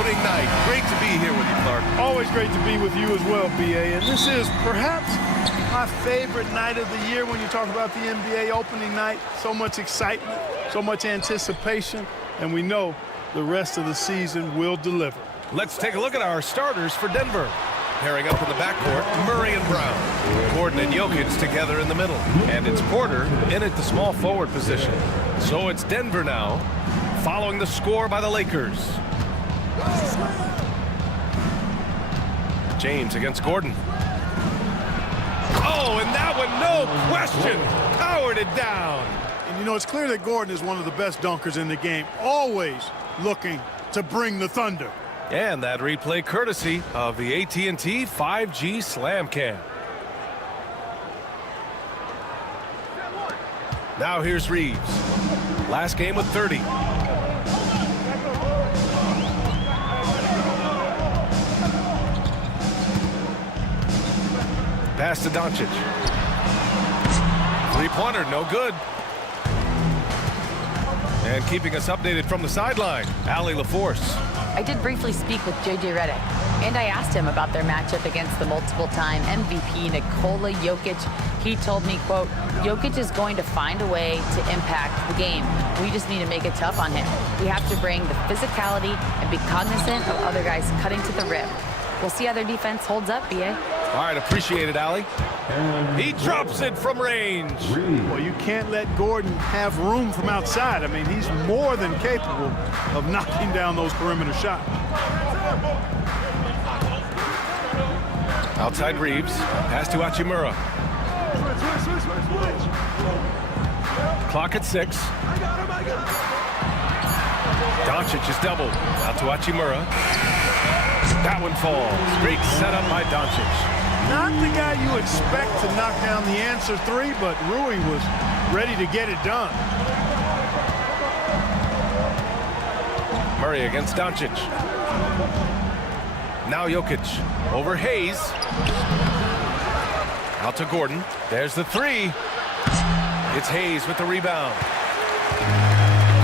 opening night. Great to be here with you, Clark. Always great to be with you as well, B.A. And this is perhaps my favorite night of the year when you talk about the NBA opening night. So much excitement, so much anticipation, and we know the rest of the season will deliver. Let's take a look at our starters for Denver. Pairing up in the backcourt, Murray and Brown. Gordon and Jokic together in the middle. And it's Porter in at the small forward position. So it's Denver now, following the score by the Lakers. James against Gordon. Oh, and that one, no question, powered it down. And you know, it's clear that Gordon is one of the best dunkers in the game, always looking to bring the thunder. And that replay courtesy of the AT&T 5G Slam Cam. Now here's Reeves. Last game with 30. Pass to Doncic. Three-pointer, no good. And keeping us updated from the sideline, Allie LaForce. I did briefly speak with J.J. Redick, and I asked him about their matchup against the multiple-time MVP Nikola Jokic. He told me, quote, Jokic is going to find a way to impact the game. We just need to make it tough on him. We have to bring the physicality and be cognizant of other guys cutting to the rim. We'll see how their defense holds up, B.A. All right, appreciate it, Allie. He drops it from range. Well, you can't let Gordon have room from outside. I mean, he's more than capable of knocking down those perimeter shots. Outside Reeves. Pass to Hachimura. Clock at 6. Doncic is doubled. Out to Hachimura. That one falls. Great setup by Doncic. Not the guy you expect to knock down the answer three, but Rui was ready to get it done. Murray against Doncic. Now Jokic over Hayes. Out to Gordon. There's the three. It's Hayes with the rebound.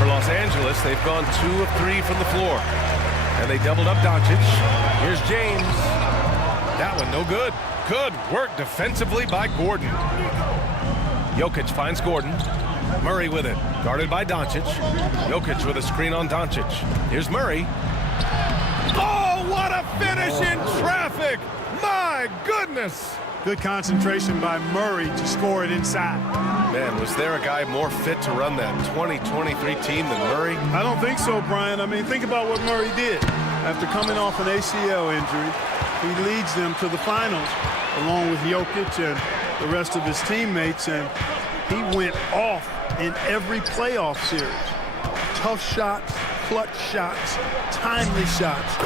For Los Angeles, they've gone 2 of 3 from the floor. And they doubled up Doncic. Here's James. That one no good. Good work defensively by Gordon. Jokic finds Gordon. Murray with it. Guarded by Doncic. Jokic with a screen on Doncic. Here's Murray. Oh, what a finish in traffic! My goodness! Good concentration by Murray to score it inside. Man, was there a guy more fit to run that 2023 team than Murray? I don't think so, Brian. I mean, think about what Murray did. After coming off an ACL injury, he leads them to the finals along with Jokic and the rest of his teammates, and he went off in every playoff series. Tough shots, clutch shots, timely shots.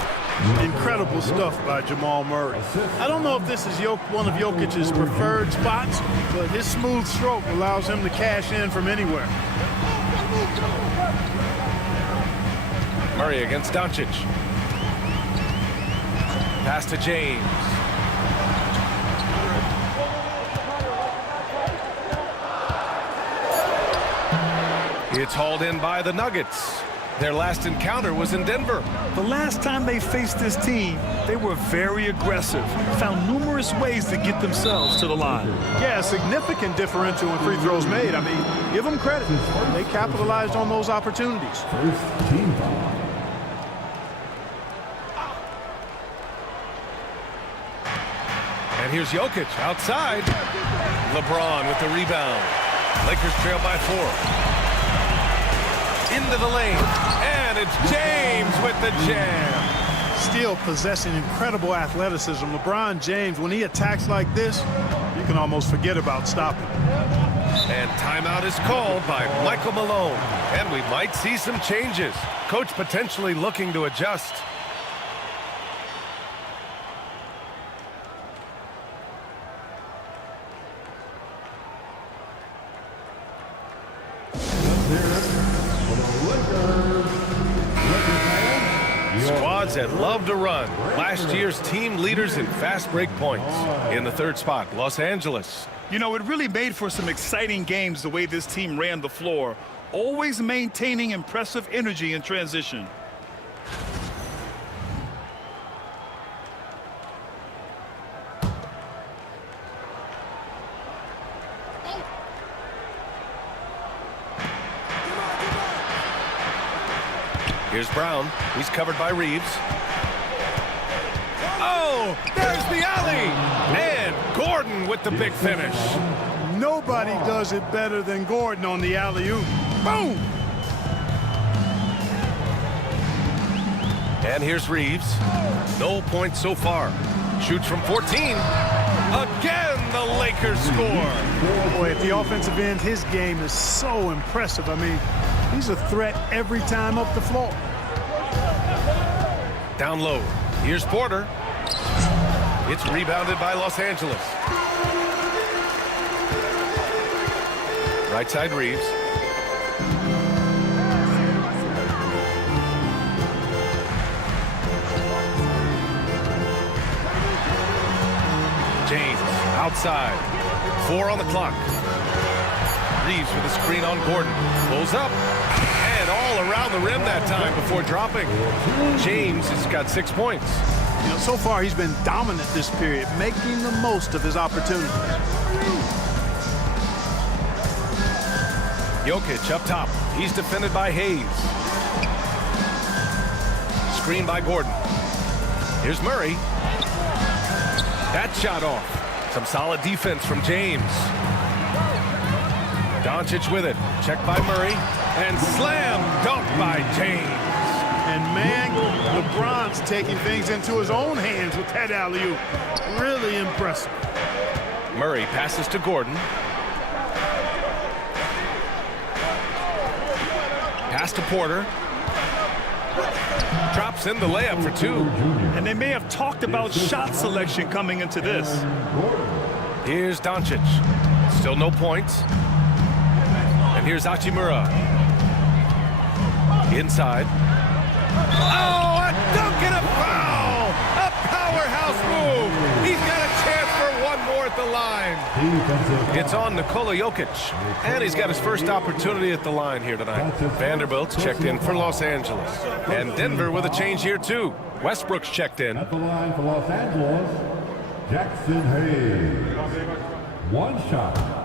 Incredible stuff by Jamal Murray. I don't know if this is one of Jokic's preferred spots, but his smooth stroke allows him to cash in from anywhere. Murray against Doncic. Pass to James. It's hauled in by the Nuggets. Their last encounter was in Denver. The last time they faced this team, they were very aggressive, found numerous ways to get themselves to the line. Yeah, a significant differential in free throws made. I mean, give them credit. They capitalized on those opportunities. First team foul. And here's Jokic outside. LeBron with the rebound. Lakers trail by 4. Into the lane, and it's James with the jam. Still possessing incredible athleticism. LeBron James, when he attacks like this, you can almost forget about stopping. And timeout is called by Michael Malone. And we might see some changes. Coach potentially looking to adjust. Squads that love to run. Last year's team leaders in fast break points. In the 3rd spot, Los Angeles. You know, it really made for some exciting games the way this team ran the floor, always maintaining impressive energy in transition. Here's Brown. He's covered by Reeves. Oh, there's the alley. And Gordon with the big finish. Nobody does it better than Gordon on the alley-oop. Boom! And here's Reeves. No points so far. Shoots from 14. Again, the Lakers score. Boy, at the offensive end, his game is so impressive. I mean, he's a threat every time up the floor. Down low. Here's Porter. It's rebounded by Los Angeles. Right side Reeves. James outside. 4 on the clock. Reeves with a screen on Gordon. Pulls up. And all around the rim that time before dropping. James has got 6 points. You know, so far he's been dominant this period, making the most of his opportunities. Jokic up top. He's defended by Hayes. Screen by Gordon. Here's Murray. That shot off. Some solid defense from James. Doncic with it. Checked by Murray. And slam dunk by James. And man, LeBron's taking things into his own hands with that alley-oop. Really impressive. Murray passes to Gordon. Pass to Porter. Drops in the layup for 2. And they may have talked about shot selection coming into this. Here's Doncic. Still no points. And here's Hachimura. Inside. Oh, a dunk and a foul! A powerhouse move! He's got a chance for one more at the line. It's on Nikola Jokic. And he's got his first opportunity at the line here tonight. Vanderbilt's checked in for Los Angeles. And Denver with a change here too. Westbrook's checked in. At the line for Los Angeles, Jackson Hayes. 1 shot.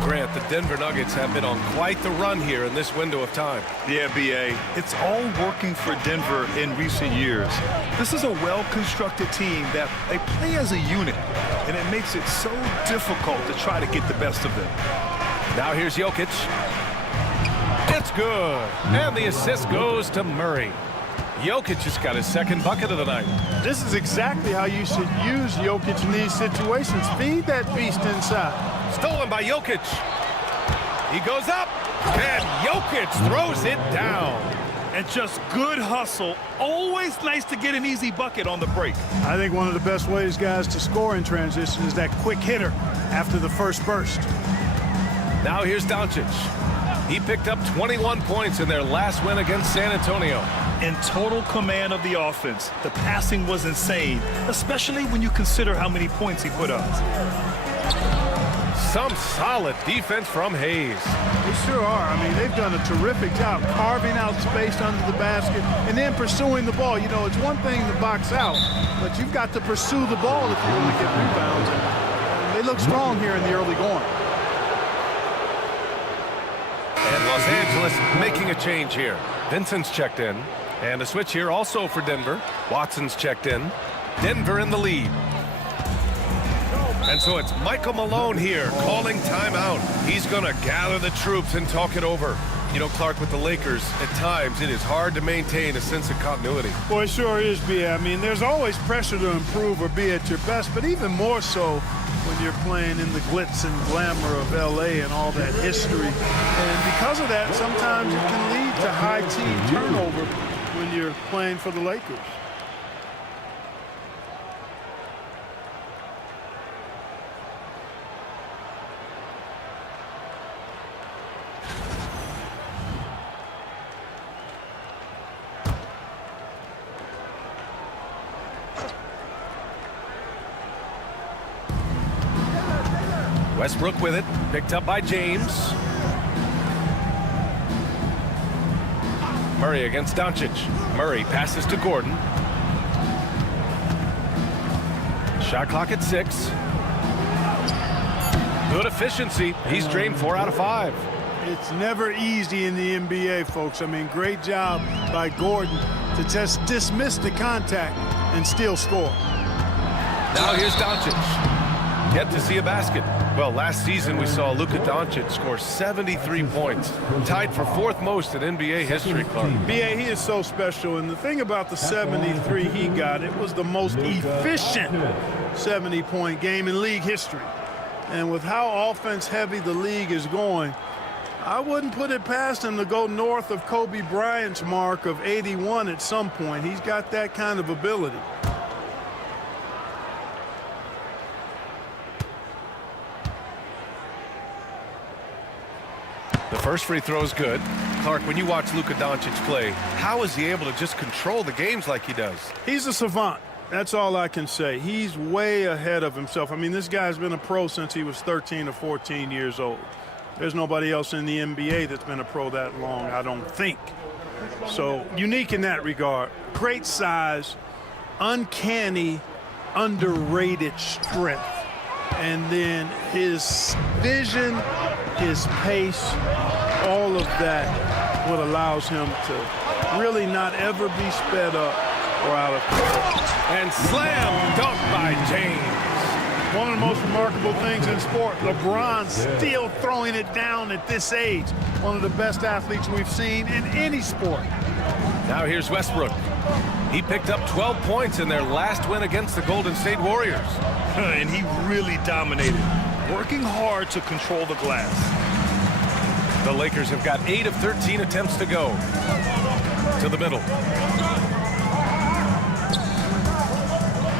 Grant, the Denver Nuggets have been on quite the run here in this window of time. Yeah, B.A. It's all working for Denver in recent years. This is a well-constructed team that they play as a unit, and it makes it so difficult to try to get the best of them. Now here's Jokic. It's good. And the assist goes to Murray. Jokic just got his second bucket of the night. This is exactly how you should use Jokic in these situations. Feed that beast inside. Stolen by Jokic. He goes up, and Jokic throws it down. And just good hustle. Always nice to get an easy bucket on the break. I think one of the best ways, guys, to score in transition is that quick hitter after the first burst. Now here's Doncic. He picked up 21 points in their last win against San Antonio. In total command of the offense. The passing was insane, especially when you consider how many points he put up. Some solid defense from Hayes. They sure are. I mean, they've done a terrific job carving out space under the basket and then pursuing the ball. You know, it's one thing to box out, but you've got to pursue the ball if you want to get rebounds. And they look strong here in the early going. And Los Angeles making a change here. Vincent's checked in. And a switch here also for Denver. Watson's checked in. Denver in the lead. And so it's Michael Malone here calling timeout. He's going to gather the troops and talk it over. You know, Clark, with the Lakers, at times it is hard to maintain a sense of continuity. Boy, it sure is, B. I mean, there's always pressure to improve or be at your best, but even more so when you're playing in the glitz and glamour of L.A. and all that history. And because of that, sometimes it can lead to high team turnover when you're playing for the Lakers. Westbrook with it, picked up by James. Murray against Doncic. Murray passes to Gordon. Shot clock at 6. Good efficiency. He's drained 4 out of 5. It's never easy in the NBA, folks. I mean, great job by Gordon to just dismiss the contact and still score. Now here's Doncic. Yet to see a basket. Well, last season we saw Luka Doncic score 73 points, tied for 4th most in NBA history, Clark. B.A., he is so special, and the thing about the 73 he got, it was the most efficient 70-point game in league history. And with how offense-heavy the league is going, I wouldn't put it past him to go north of Kobe Bryant's mark of 81 at some point. He's got that kind of ability. The first free throw is good. Clark, when you watch Luka Doncic play, how is he able to just control the games like he does? He's a savant. That's all I can say. He's way ahead of himself. I mean, this guy's been a pro since he was 13 or 14 years old. There's nobody else in the NBA that's been a pro that long, I don't think. So, unique in that regard. Great size, uncanny, underrated strength. And then his vision, his pace, all of that, what allows him to really not ever be sped up or out of control. And slam dunk by James. One of the most remarkable things in sport, LeBron still throwing it down at this age. One of the best athletes we've seen in any sport. Now here's Westbrook. He picked up 12 points in their last win against the Golden State Warriors. And he really dominated, working hard to control the glass. The Lakers have got 8 of 13 attempts to go. To the middle.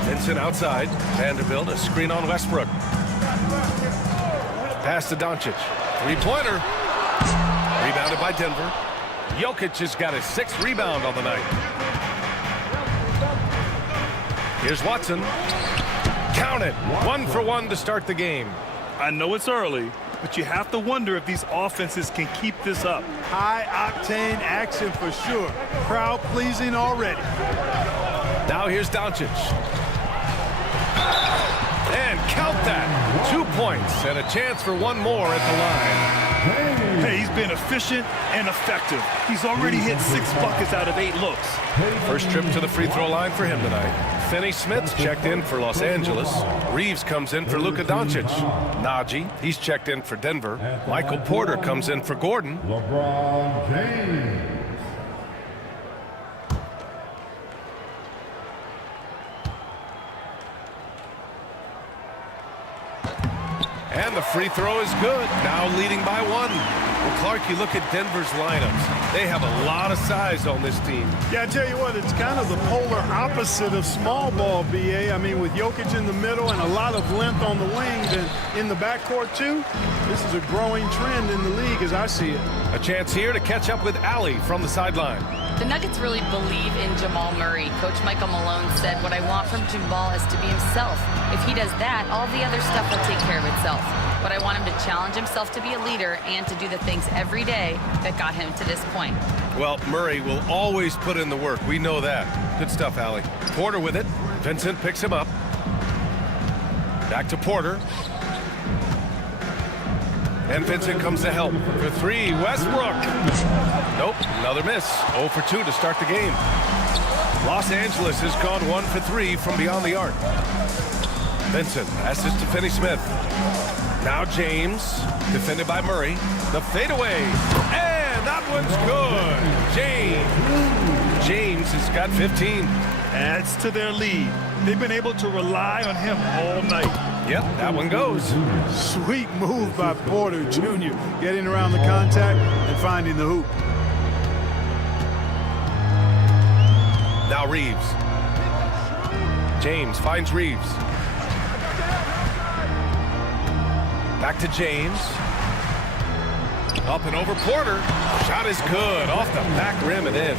Vincent outside. Vanderbilt, a screen on Westbrook. Pass to Doncic. Three-pointer. Rebounded by Denver. Jokic has got his 6th rebound on the night. Here's Watson. Count it. 1 for 1 to start the game. I know it's early, but you have to wonder if these offenses can keep this up. High-octane action for sure. Crowd-pleasing already. Now here's Doncic. And count that. 2 points and a chance for 1 more at the line. Hey, he's been efficient and effective. He's already hit 6 buckets out of 8 looks. First trip to the free throw line for him tonight. Finney Smith's checked in for Los Angeles. Reeves comes in for Luka Doncic. Najee, he's checked in for Denver. Michael Porter comes in for Gordon. LeBron James. And the free throw is good. Now leading by 1. Well, Clark, you look at Denver's lineups. They have a lot of size on this team. Yeah, I tell you what, it's kind of the polar opposite of small ball, B.A. I mean, with Jokic in the middle and a lot of length on the wings and in the backcourt, too, this is a growing trend in the league as I see it. A chance here to catch up with Allie from the sideline. The Nuggets really believe in Jamal Murray. Coach Michael Malone said, what I want from Jamal is to be himself. If he does that, all the other stuff will take care of itself. But I want him to challenge himself to be a leader and to do the things every day that got him to this point. Well, Murray will always put in the work. We know that. Good stuff, Allie. Porter with it. Vincent picks him up. Back to Porter. And Vincent comes to help for 3. Westbrook. Nope, another miss. 0 for 2 to start the game. Los Angeles has gone 1 for 3 from beyond the arc. Vincent passes to Finney Smith. Now James, defended by Murray. The fadeaway. And that one's good. James has got 15. Adds to their lead. They've been able to rely on him all night. Yep, that one goes. Sweet move by Porter Jr. Getting around the contact and finding the hoop. Now Reeves. James finds Reeves. Back to James. Up and over Porter. Shot is good. Off the back rim and in.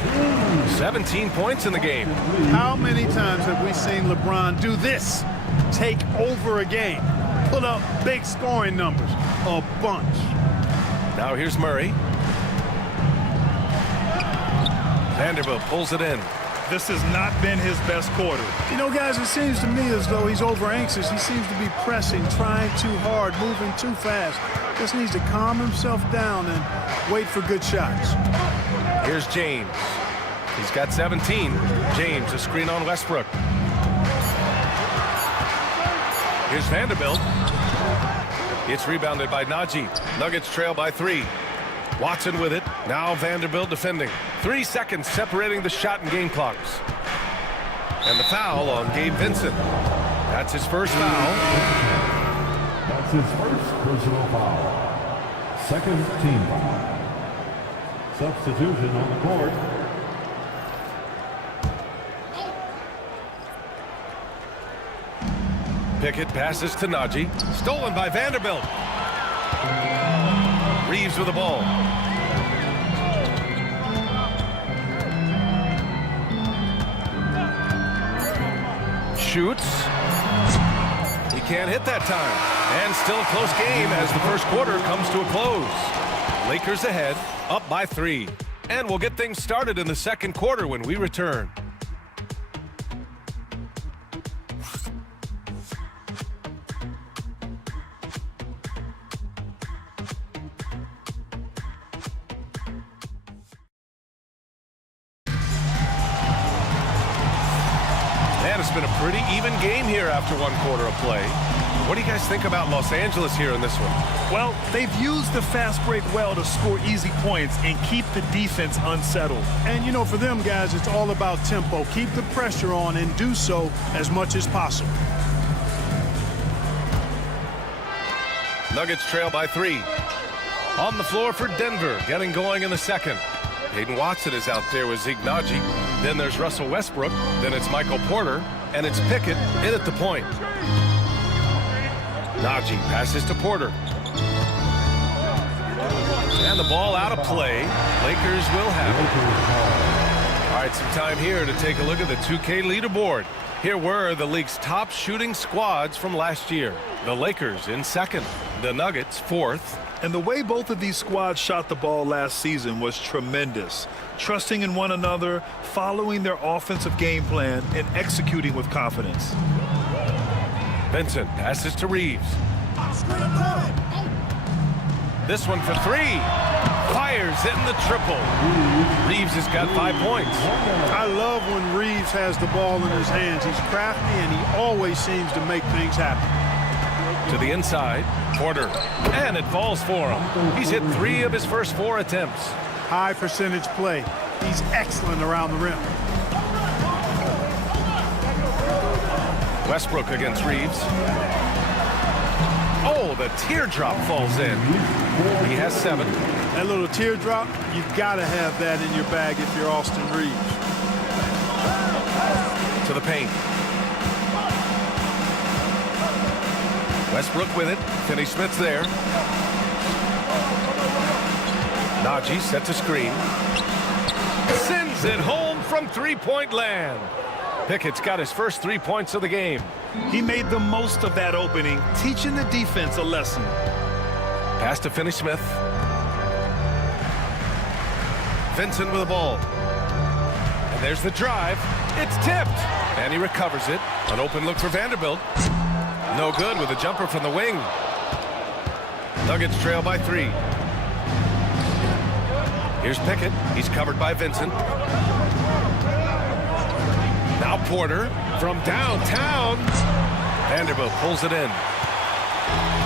17 points in the game. How many times have we seen LeBron do this? Take over a game. Put up big scoring numbers. A bunch. Now here's Murray. Vanderbilt pulls it in. This has not been his best quarter. You know, guys, it seems to me as though he's over-anxious. He seems to be pressing, trying too hard, moving too fast. Just needs to calm himself down and wait for good shots. Here's James. He's got 17. James, a screen on Westbrook. Here's Vanderbilt. It's rebounded by Najee. Nuggets trail by 3. Watson with it. Now Vanderbilt defending. 3 seconds separating the shot and game clocks. And the foul on Gabe Vincent. That's his first foul. That's his first personal foul. Second team foul. Substitution on the court. Pickett passes to Najee. Stolen by Vanderbilt. Reeves with the ball. Shoots. He can't hit that time. And still a close game as the first quarter comes to a close. Lakers ahead, up by 3. And we'll get things started in the second quarter when we return. It's been a pretty even game here after 1 quarter of play. What do you guys think about Los Angeles here in this one? Well, they've used the fast break well to score easy points and keep the defense unsettled. And, you know, for them guys, it's all about tempo. Keep the pressure on and do so as much as possible. Nuggets trail by 3. On the floor for Denver, getting going in the second. Hayden Watson is out there with Zeke Najee. Then there's Russell Westbrook. Then it's Michael Porter. And it's Pickett in at the point. Najee passes to Porter. And the ball out of play. Lakers will have it. All right, some time here to take a look at the 2K leaderboard. Here were the league's top shooting squads from last year. The Lakers in second. The Nuggets fourth. And the way both of these squads shot the ball last season was tremendous. Trusting in one another, following their offensive game plan, and executing with confidence. Vincent passes to Reeves. This one for 3. Fires hitting the triple. Reeves has got 5 points. I love when Reeves has the ball in his hands. He's crafty and he always seems to make things happen. To the inside, Porter. And it falls for him. He's hit 3 of his first 4 attempts. High percentage play. He's excellent around the rim. Westbrook against Reeves. Oh, the teardrop falls in. He has 7. That little teardrop, you've got to have that in your bag if you're Austin Reeves. To the paint. Westbrook with it. Finney-Smith's there. Najee sets a screen. Sends it home from three-point land. Pickett's got his first 3 points of the game. He made the most of that opening, teaching the defense a lesson. Pass to Finney-Smith. Vincent with the ball. And there's the drive. It's tipped. And he recovers it. An open look for Vanderbilt. No good with a jumper from the wing. Nuggets trail by 3. Here's Pickett. He's covered by Vincent. Now Porter from downtown. Vanderbilt pulls it in.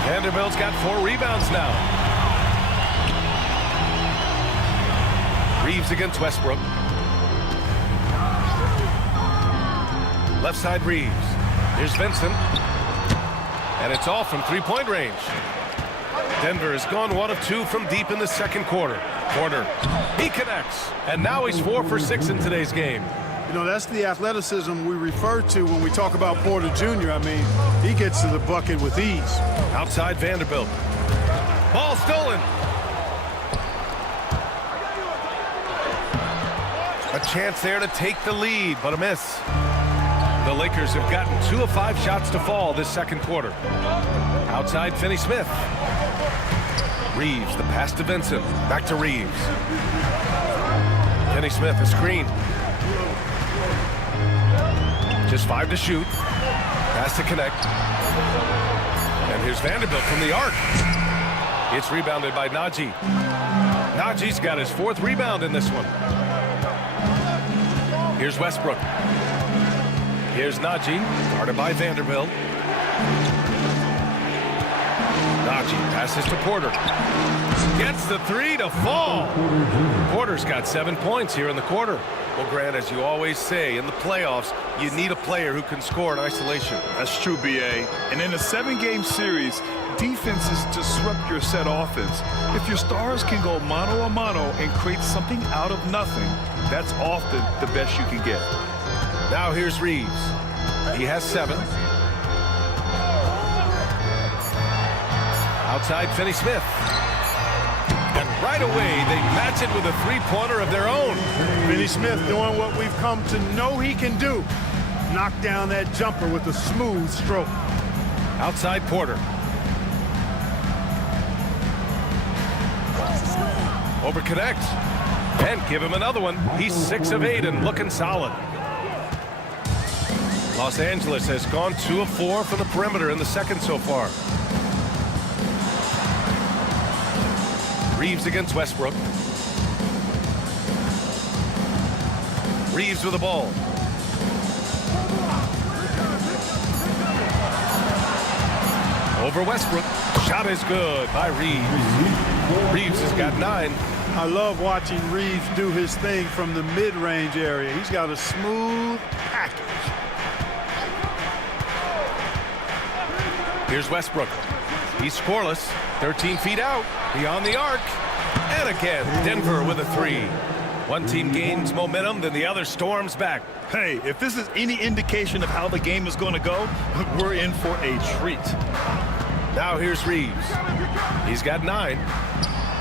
Vanderbilt's got 4 rebounds now. Reeves against Westbrook. Left side Reeves. Here's Vincent. And it's all from three-point range. Denver has gone 1 of 2 from deep in the second quarter. Porter, he connects. And now he's 4 for 6 in today's game. You know, that's the athleticism we refer to when we talk about Porter Jr. I mean, he gets to the bucket with ease. Outside Vanderbilt. Ball stolen. A chance there to take the lead, but a miss. The Lakers have gotten 2 of 5 shots to fall this second quarter. Outside Finney-Smith. Reeves, the pass to Vincent. Back to Reeves. Finney-Smith, a screen. Just 5 to shoot. Pass to connect. And here's Vanderbilt from the arc. It's rebounded by Najee. Najee's got his 4th rebound in this one. Here's Westbrook. Here's Najee, guarded by Vanderbilt. Najee passes to Porter. Gets the 3 to fall. Porter's got 7 points here in the quarter. Well, Grant, as you always say, in the playoffs, you need a player who can score in isolation. That's true, B.A. And in a 7-game series, defenses disrupt your set offense. If your stars can go mano-a-mano and create something out of nothing, that's often the best you can get. Now here's Reeves. He has 7. Outside Finney-Smith. And right away, they match it with a 3-pointer of their own. Finney-Smith doing what we've come to know he can do. Knock down that jumper with a smooth stroke. Outside Porter. Over connect. And give him another one. He's 6 of 8 and looking solid. Los Angeles has gone 2 of 4 from the perimeter in the second so far. Reeves against Westbrook. Reeves with the ball. Over Westbrook. Shot is good by Reeves. Reeves has got 9. I love watching Reeves do his thing from the mid-range area. He's got a smooth package. Here's Westbrook. He's scoreless. 13 feet out. Beyond the arc. And again, Denver with a 3. One team gains momentum, then the other storms back. Hey, if this is any indication of how the game is going to go, we're in for a treat. Now here's Reeves. He's got 9.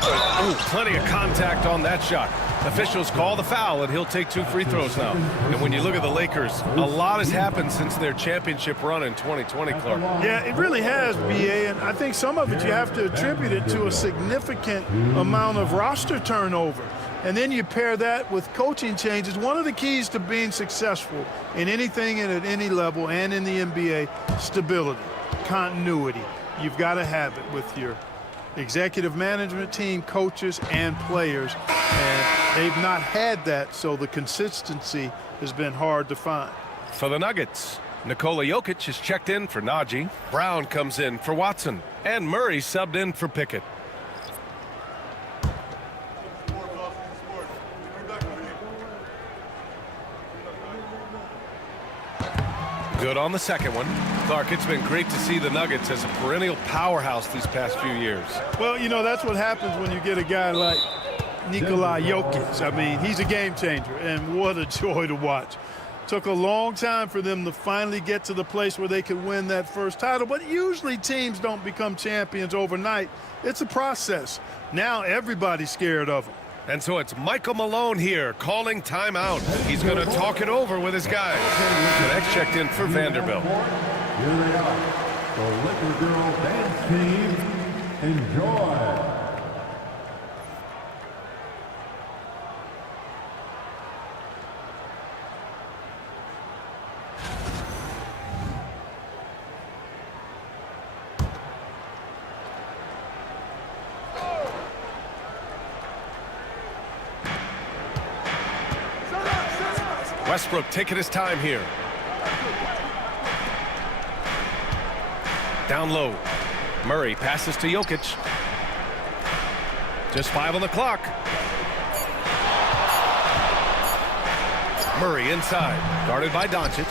Ooh, plenty of contact on that shot. Officials call the foul, and he'll take 2 free throws now. And when you look at the Lakers, a lot has happened since their championship run in 2020, Clark. Yeah, it really has, B.A., and I think some of it you have to attribute it to a significant amount of roster turnover. And then you pair that with coaching changes. One of the keys to being successful in anything and at any level and in the NBA, stability, continuity. You've got to have it with your executive management team, coaches, and players. And they've not had that, so the consistency has been hard to find. For the Nuggets, Nikola Jokic is checked in for Najee. Brown comes in for Watson. And Murray subbed in for Pickett. Good on the second one. Clark, it's been great to see the Nuggets as a perennial powerhouse these past few years. Well, you know, that's what happens when you get a guy like Nikola Jokic. I mean, he's a game changer, and what a joy to watch. Took a long time for them to finally get to the place where they could win that first title, but usually teams don't become champions overnight. It's a process. Now everybody's scared of them. And so it's Michael Malone here calling timeout. He's going to talk it over with his guys. The next checked in for Vanderbilt. Here they are, the Laker Girl Dance Team. Enjoy. Westbrook taking his time here. Down low. Murray passes to Jokic. Just 5 on the clock. Murray inside. Guarded by Doncic.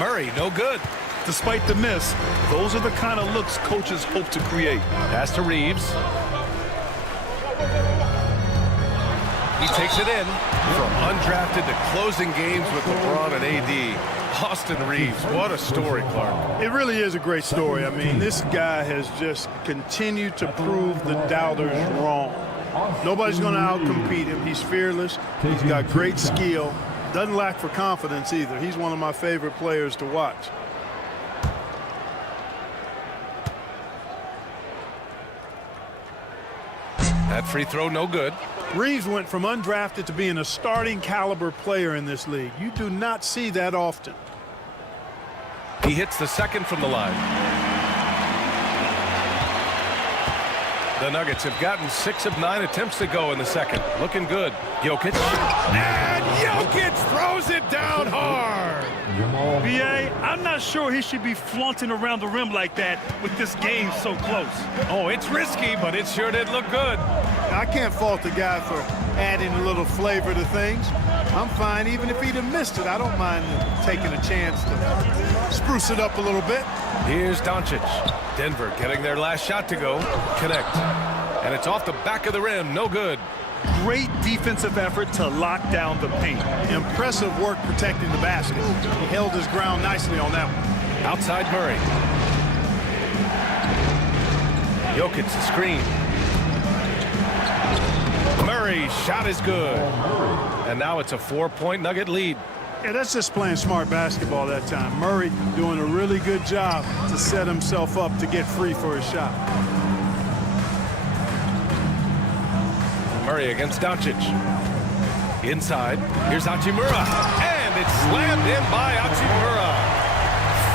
Murray, no good. Despite the miss, those are the kind of looks coaches hope to create. Pass to Reeves. He takes it in. From undrafted to closing games with LeBron and AD. Austin Reeves, what a story, Clark. It really is a great story. I mean, this guy has just continued to prove the doubters wrong. Nobody's going to outcompete him. He's fearless. He's got great skill. Doesn't lack for confidence either. He's one of my favorite players to watch. That free throw, no good. Reeves went from undrafted to being a starting caliber player in this league. You do not see that often. He hits the second from the line. The Nuggets have gotten 6 of 9 attempts to go in the second. Looking good. Jokic. And Jokic throws it down hard. B.A., I'm not sure he should be flaunting around the rim like that with this game so close. Oh, it's risky, but it sure did look good. I can't fault the guy for adding a little flavor to things. I'm fine even if he'd have missed it. I don't mind taking a chance to spruce it up a little bit. Here's Doncic. Denver getting their last shot to go. Connect. And it's off the back of the rim. No good. Great defensive effort to lock down the paint. Impressive work protecting the basket. He held his ground nicely on that one. Outside Murray. Jokic the screen. Murray's shot is good. And now it's a 4-point Nugget lead. Yeah, that's just playing smart basketball that time. Murray doing a really good job to set himself up to get free for his shot. Murray against Doncic. Inside. Here's Hachimura. And it's slammed in by Hachimura.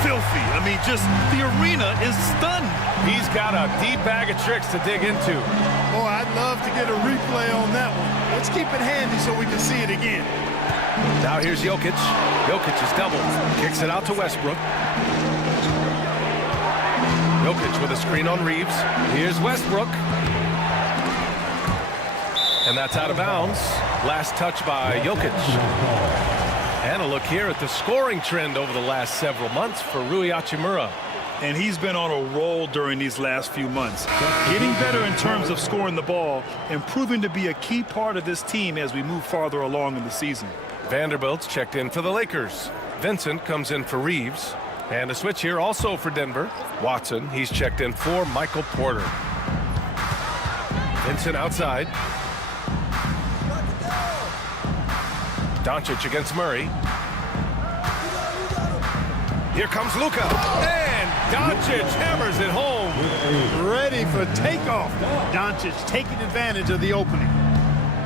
Filthy. I mean, just the arena is stunned. He's got a deep bag of tricks to dig into. Boy, I'd love to get a replay on that one. Let's keep it handy so we can see it again. Now here's Jokic. Jokic is doubled. Kicks it out to Westbrook. Jokic with a screen on Reeves. Here's Westbrook. And that's out of bounds. Last touch by Jokic. And a look here at the scoring trend over the last several months for Rui Hachimura. And he's been on a roll during these last few months. Getting better in terms of scoring the ball and proving to be a key part of this team as we move farther along in the season. Vanderbilt's checked in for the Lakers. Vincent comes in for Reeves. And a switch here also for Denver. Watson, he's checked in for Michael Porter. Vincent outside. Doncic against Murray. Here comes Luka. And Doncic hammers it home. Ready for takeoff. Doncic taking advantage of the opening.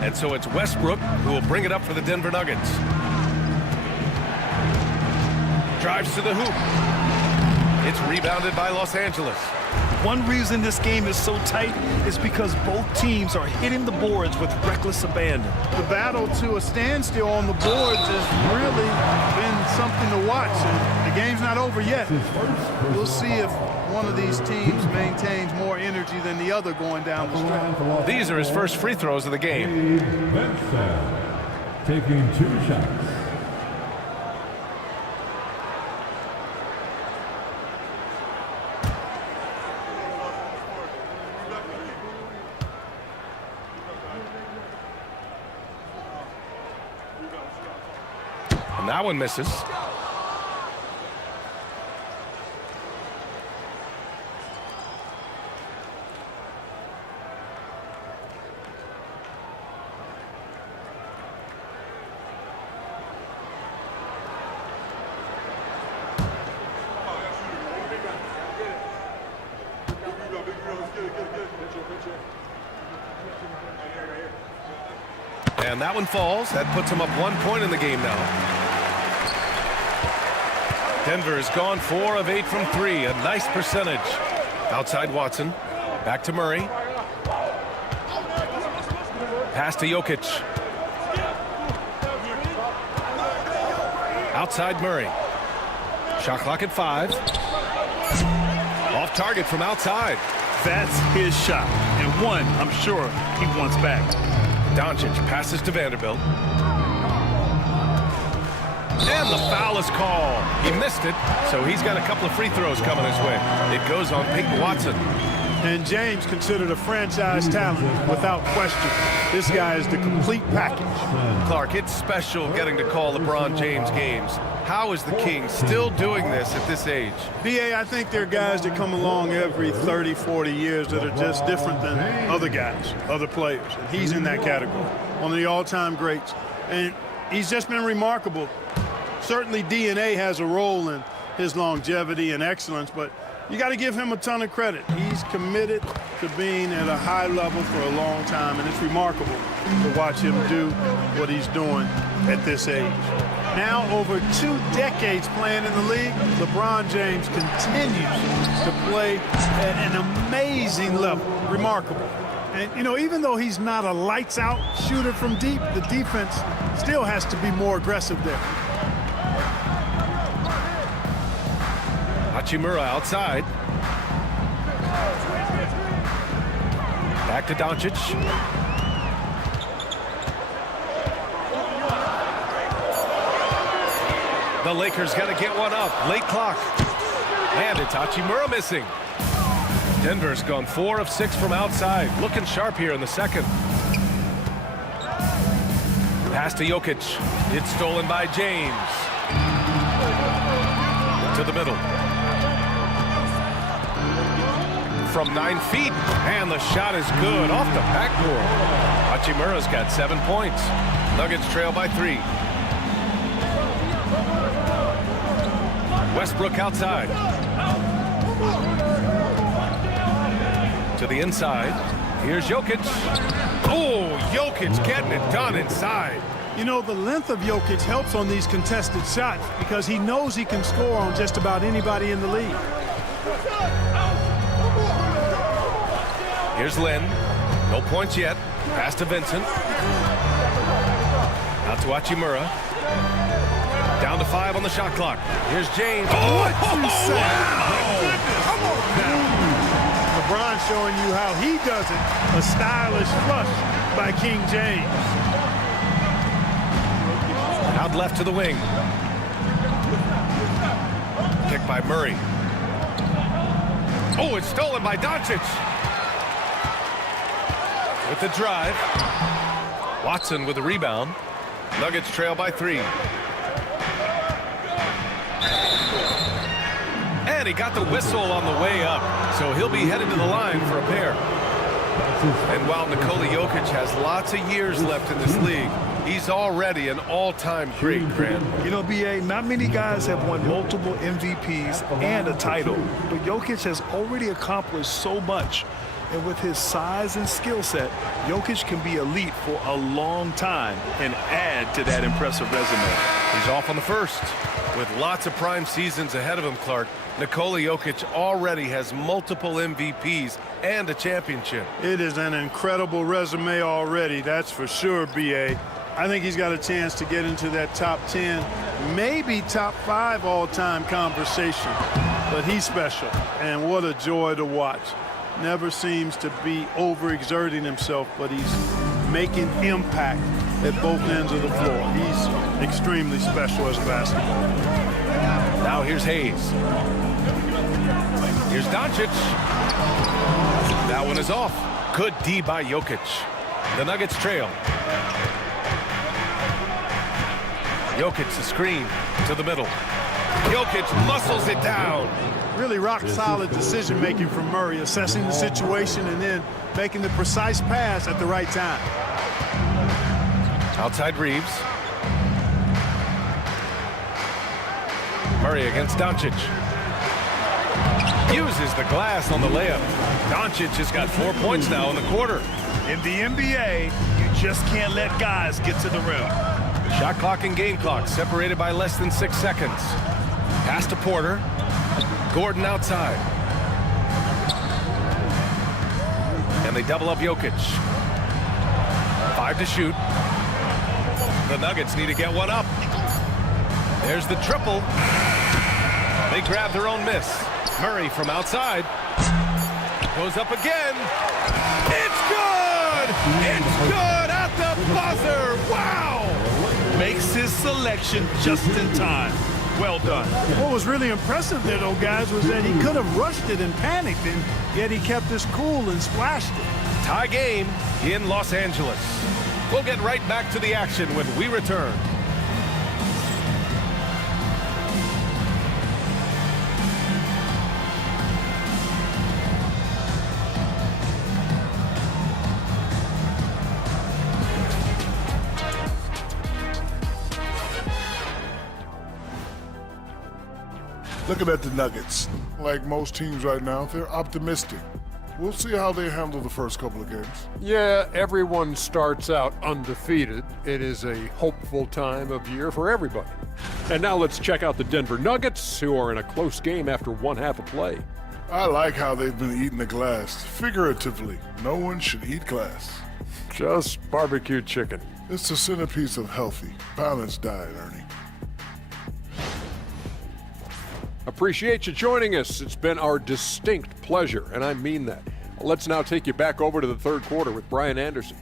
And so it's Westbrook who will bring it up for the Denver Nuggets. Drives to the hoop. It's rebounded by Los Angeles. One reason this game is so tight is because both teams are hitting the boards with reckless abandon. The battle to a standstill on the boards has really been something to watch. And the game's not over yet. We'll see if one of these teams maintains more energy than the other going down the stretch. These are his first free throws of the game. Vincent taking 2 shots. And that one misses. And that one falls. That puts him up 1 point in the game now. Denver has gone 4 of 8 from 3. A nice percentage. Outside Watson. Back to Murray. Pass to Jokic. Outside Murray. Shot clock at 5. Off target from outside. That's his shot, and one I'm sure he wants back. Doncic passes to Vanderbilt. And the foul is called. He missed it, so he's got a couple of free throws coming his way. It goes on Peyton Watson. And James considered a franchise talent without question. This guy is the complete package. Clark, it's special getting to call LeBron James games. How is the King still doing this at this age? B.A., I think there are guys that come along every 30, 40 years that are just different than other guys, other players. And he's in that category, one of the all-time greats. And he's just been remarkable. Certainly DNA has a role in his longevity and excellence, but you got to give him a ton of credit. He's committed to being at a high level for a long time, and it's remarkable to watch him do what he's doing at this age. Now over 2 decades playing in the league, LeBron James continues to play at an amazing level. Remarkable. And, you know, even though he's not a lights-out shooter from deep, the defense still has to be more aggressive there. Hachimura outside. Back to Doncic. The Lakers got to get one up. Late clock. And it's Hachimura missing. Denver's gone 4 of 6 from outside. Looking sharp here in the second. Pass to Jokic. It's stolen by James. To the middle. From 9 feet. And the shot is good off the backboard. Hachimura's got 7 points. Nuggets trail by 3. Westbrook outside. To the inside. Here's Jokic. Oh, Jokic getting it done inside. You know, the length of Jokic helps on these contested shots because he knows he can score on just about anybody in the league. Here's Lynn. No points yet. Pass to Vincent. Out to Hachimura. Down to 5 on the shot clock. Here's James. What you say? Wow. Come on now. LeBron showing you how he does it. A stylish flush by King James. Out left to the wing. Picked by Murray. Oh, it's stolen by Doncic. With the drive. Watson with the rebound. Nuggets trail by 3. And he got the whistle on the way up, so he'll be headed to the line for a pair. And while Nikola Jokic has lots of years left in this league, he's already an all-time great, Grant. You know, B.A., not many guys have won multiple MVPs and a title, but Jokic has already accomplished so much. And with his size and skill set, Jokic can be elite for a long time and add to that impressive resume. He's off on the first. With lots of prime seasons ahead of him, Clark, Nikola Jokic already has multiple MVPs and a championship. It is an incredible resume already, that's for sure, B.A. I think he's got a chance to get into that top 10, maybe top 5 all-time conversation. But he's special, and what a joy to watch. Never seems to be overexerting himself, but he's making impact at both ends of the floor. He's extremely special as a basketball. Now here's Hayes. Here's Doncic. That one is off. Good D by Jokic. The Nuggets trail. Jokic the screen to the middle. Jokic muscles it down. Really rock-solid decision-making from Murray, assessing the situation and then making the precise pass at the right time. Outside Reeves. Murray against Doncic. Uses the glass on the layup. Doncic has got 4 points now in the quarter. In the NBA, you just can't let guys get to the rim. Shot clock and game clock separated by less than 6 seconds. Pass to Porter. Gordon outside. And they double up Jokic. 5 to shoot. The Nuggets need to get one up. There's the triple. They grab their own miss. Murray from outside. Goes up again. It's good! It's good at the buzzer! Wow! Makes his selection just in time. Well done. What was really impressive there, though, guys, was that he could have rushed it and panicked, and yet he kept his cool and splashed it. Tie game in Los Angeles. We'll get right back to the action when we return. Looking at the Nuggets, like most teams right now, they're optimistic. We'll see how they handle the first couple of games. Yeah, everyone starts out undefeated. It is a hopeful time of year for everybody. And now let's check out the Denver Nuggets, who are in a close game after one half of play. I like how they've been eating the glass. Figuratively, no one should eat glass. Just barbecued chicken. It's the centerpiece of healthy, balanced diet, Ernie. Appreciate you joining us. It's been our distinct pleasure, and I mean that. Let's now take you back over to the third quarter with Brian Anderson.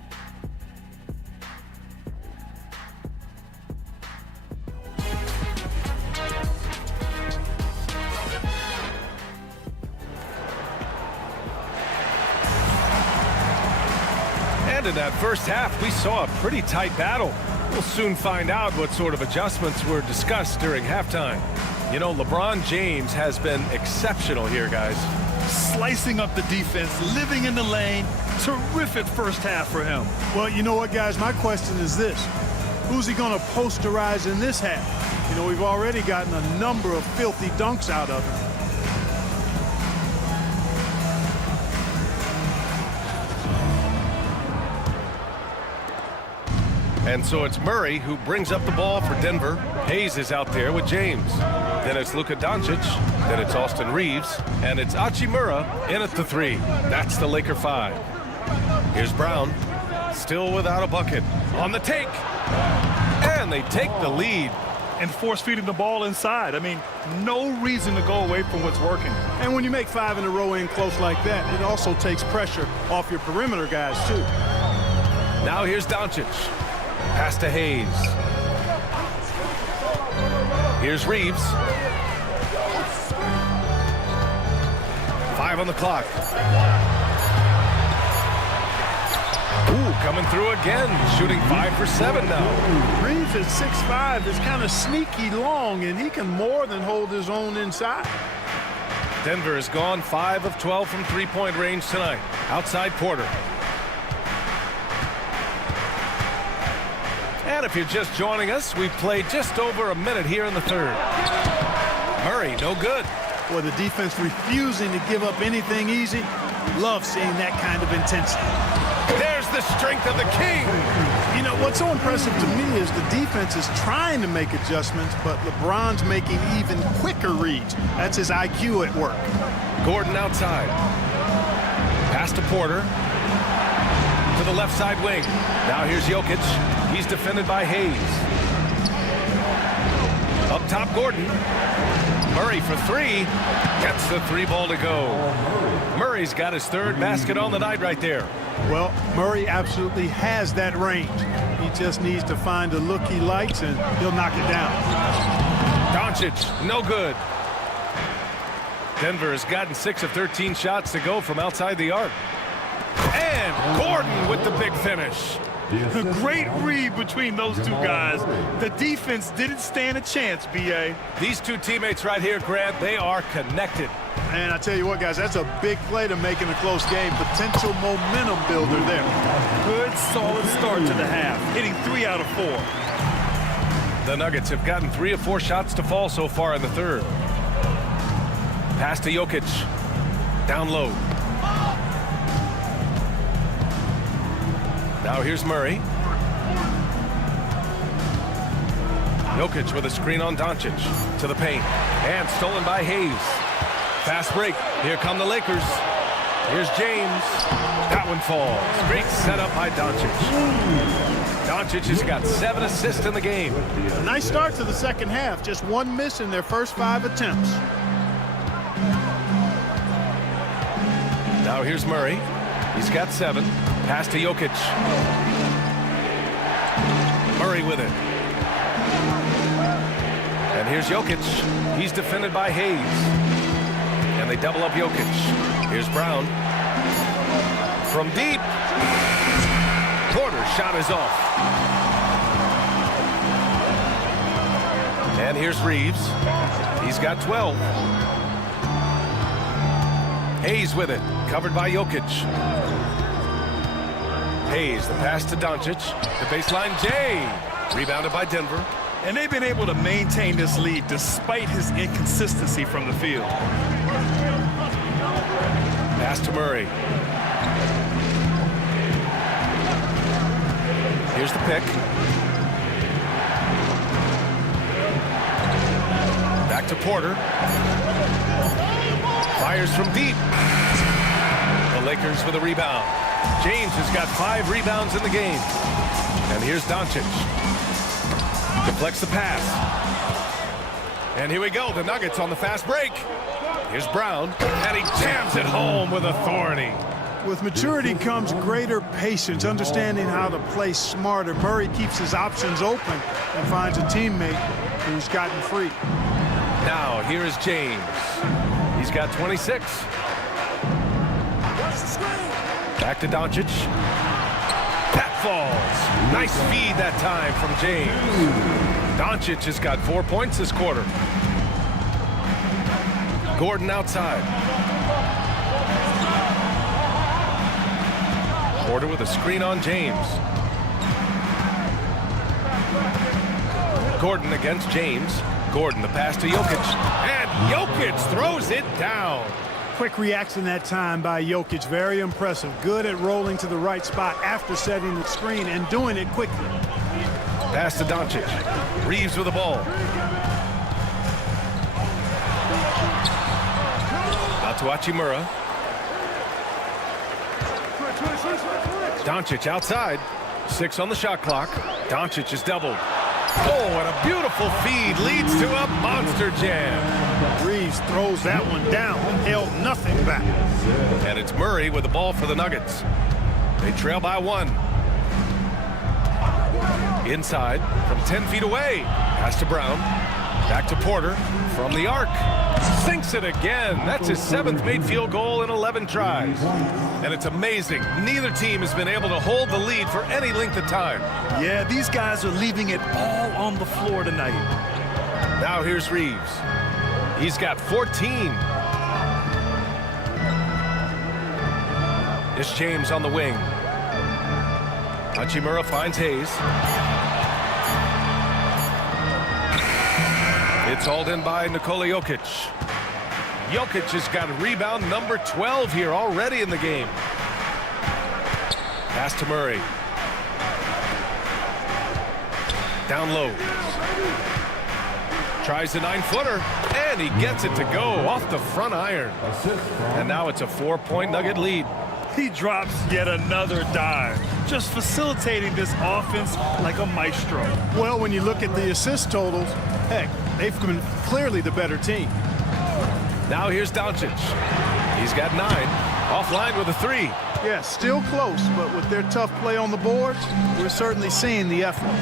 And in that first half, we saw a pretty tight battle. We'll soon find out what sort of adjustments were discussed during halftime. You know, LeBron James has been exceptional here, guys. Slicing up the defense, living in the lane. Terrific first half for him. Well, you know what, guys? My question is this. Who's he going to posterize in this half? You know, we've already gotten a number of filthy dunks out of him. And so it's Murray who brings up the ball for Denver. Hayes is out there with James. Then it's Luka Doncic. Then it's Austin Reeves. And it's Hachimura in at the three. That's the Laker 5. Here's Brown. Still without a bucket. On the take. And they take the lead. And force feeding the ball inside. I mean, no reason to go away from what's working. And when you make 5 in a row in close like that, it also takes pressure off your perimeter guys, too. Now here's Doncic. Pass to Hayes. Here's Reeves. 5 on the clock. Ooh, coming through again. Shooting 5 for 7 now. Reeves at 6'5" is kind of sneaky long, and he can more than hold his own inside. Denver has gone 5 of 12 from three-point range tonight. Outside Porter. And if you're just joining us, we've played just over a minute here in the third. Murray, no good. Well, the defense refusing to give up anything easy. Love seeing that kind of intensity. There's the strength of the king. You know, what's so impressive to me is the defense is trying to make adjustments, but LeBron's making even quicker reads. That's his IQ at work. Gordon outside. Pass to Porter. To the left side wing. Now here's Jokic. He's defended by Hayes. Up top, Gordon. Murray for 3. Gets the 3 ball to go. Murray's got his third basket on the night right there. Well, Murray absolutely has that range. He just needs to find a look he likes, and he'll knock it down. Doncic, no good. Denver has gotten 6 of 13 shots to go from outside the arc. And Gordon with the big finish. A great read between those two guys. The defense didn't stand a chance, B.A. These two teammates right here, Grant, they are connected. And I tell you what, guys, that's a big play to make in a close game. Potential momentum builder there. Good, solid start to the half, hitting 3 out of 4. The Nuggets have gotten 3 of 4 shots to fall so far in the third. Pass to Jokic. Down low. Now here's Murray. Jokic with a screen on Doncic. To the paint. And stolen by Hayes. Fast break. Here come the Lakers. Here's James. That one falls. Great setup by Doncic. Doncic has got 7 assists in the game. A nice start to the second half. Just 1 miss in their first 5 attempts. Now here's Murray. He's got 7. Pass to Jokic. Murray with it. And here's Jokic. He's defended by Hayes. And they double up Jokic. Here's Brown. From deep. Porter's shot is off. And here's Reeves. He's got 12. Hayes with it. Covered by Jokic. Hayes, the pass to Doncic. The baseline, Jay. Rebounded by Denver. And they've been able to maintain this lead despite his inconsistency from the field. Pass Pass to Murray. Here's the pick. Back to Porter. Fires from deep. The Lakers with a rebound. James has got 5 rebounds in the game. And here's Doncic. Deflects the pass. And here we go. The Nuggets on the fast break. Here's Brown. And he jams it home with authority. With maturity comes greater patience, understanding how to play smarter. Murray keeps his options open and finds a teammate who's gotten free. Now, here is James. He's got 26. Back to Doncic. That falls. Nice feed that time from James. Doncic has got 4 points this quarter. Gordon outside. Porter with a screen on James. Gordon against James. Gordon, the pass to Jokic. And Jokic throws it down. Quick reaction that time by Jokic. Very impressive. Good at rolling to the right spot after setting the screen and doing it quickly. Pass to Doncic. Reeves with the ball. Out to Hachimura. Doncic outside. 6 on the shot clock. Doncic is doubled. Oh, and a beautiful feed leads to a monster jam. Reeves throws that one down and held nothing back. And it's Murray with the ball for the Nuggets. They trail by 1. Inside from 10 feet away. Pass to Brown. Back to Porter from the arc. Sinks it again. That's his 7th made field goal in 11 tries. And it's amazing. Neither team has been able to hold the lead for any length of time. Yeah, these guys are leaving it all on the floor tonight. Now here's Reeves. He's got 14. It's James on the wing. Hachimura finds Hayes. It's hauled in by Nikola Jokic. Jokic has got rebound number 12 here already in the game. Pass to Murray. Down low. Tries the 9-footer, and he gets it to go off the front iron. And now it's a 4-point Nugget lead. He drops yet another dime, just facilitating this offense like a maestro. Well, when you look at the assist totals, heck, they've been clearly the better team. Now here's Doncic. He's got 9. Offline with a 3. Yeah, still close, but with their tough play on the boards, we're certainly seeing the effort.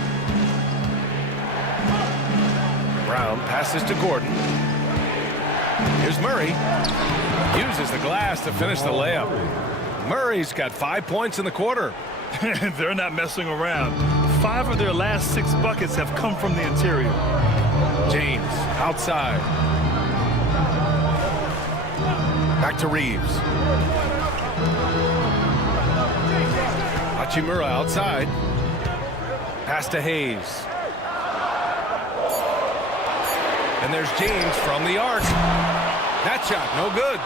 Brown passes to Gordon. Here's Murray. Uses the glass to finish the layup. Murray's got 5 points in the quarter. They're not messing around. 5 of their last 6 buckets have come from the interior. James outside. Back to Reeves. Hachimura outside. Pass to Hayes. And there's James from the arc. That shot, no good.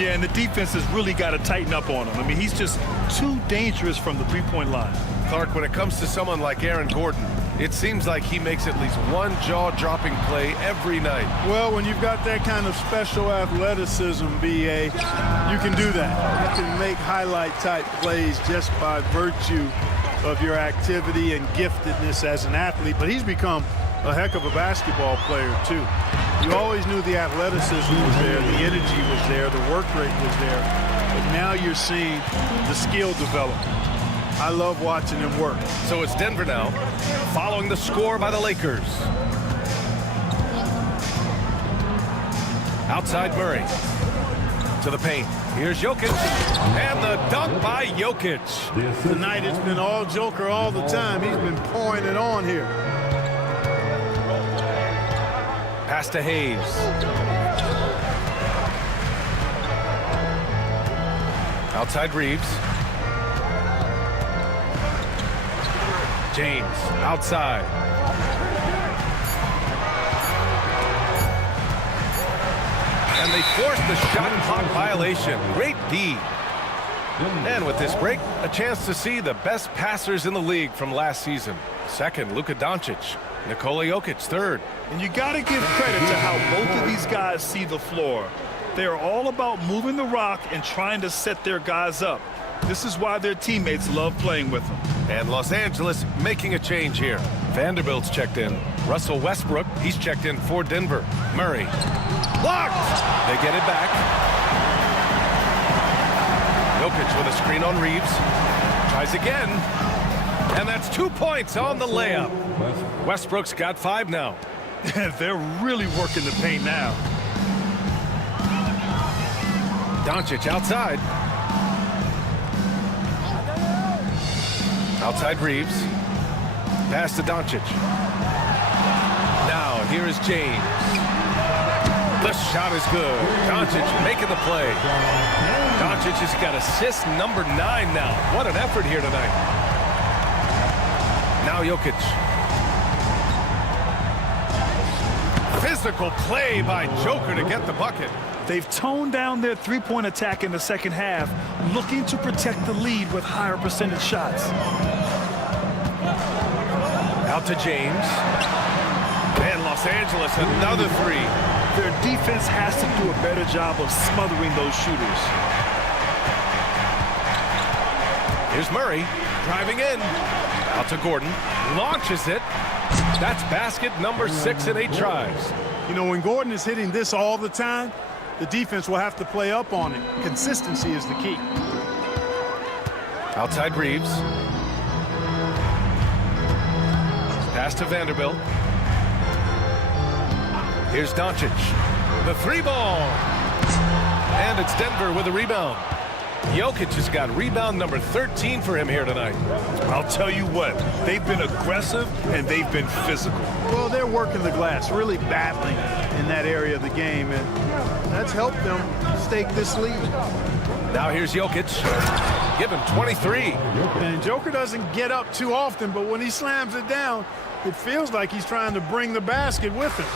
Yeah, and the defense has really got to tighten up on him. I mean, he's just too dangerous from the three-point line. Clark, when it comes to someone like Aaron Gordon, it seems like he makes at least one jaw-dropping play every night. Well, when you've got that kind of special athleticism, B.A., you can do that. You can make highlight-type plays just by virtue of your activity and giftedness as an athlete. But he's become a heck of a basketball player, too. You always knew the athleticism was there, the energy was there, the work rate was there. But now you're seeing the skill develop. I love watching him work. So it's Denver now, following the score by the Lakers. Outside Murray. To the paint. Here's Jokic. And the dunk by Jokic. Tonight it's been all Joker all the time. He's been pouring it on here. Pass to Hayes. Outside Reeves. James outside. And they forced the shot clock violation. Great D. And with this break, a chance to see the best passers in the league from last season. Second, Luka Doncic. Nikola Jokic, third. And you got to give credit to how both of these guys see the floor. They are all about moving the rock and trying to set their guys up. This is why their teammates love playing with them. And Los Angeles making a change here. Vanderbilt's checked in. Russell Westbrook, he's checked in for Denver. Murray. Blocked! They get it back. Jokic with a screen on Reeves. Tries again. And that's 2 points on the layup. Westbrook's got 5 now. They're really working the paint now. Doncic outside. Outside Reeves. Pass to Doncic. Now here is James. The shot is good. Doncic making the play. Doncic has got assist number 9 now. What an effort here tonight. Now Jokic. Physical play by Joker to get the bucket. They've toned down their three-point attack in the second half, looking to protect the lead with higher percentage shots. Out to James. And Los Angeles, another 3. Their defense has to do a better job of smothering those shooters. Here's Murray driving in. Out to Gordon. Launches it. That's basket number 6 in 8 tries. You know, when Gordon is hitting this all the time, the defense will have to play up on it. Consistency is the key. Outside Reeves. Pass to Vanderbilt. Here's Doncic. The 3-ball. And it's Denver with a rebound. Jokic has got rebound number 13 for him here tonight. I'll tell you what, they've been aggressive and they've been physical. Well, they're working the glass, really battling in that area of the game, and that's helped them stake this lead. Now here's Jokic. Give him 23. And Joker doesn't get up too often, but when he slams it down, it feels like he's trying to bring the basket with him.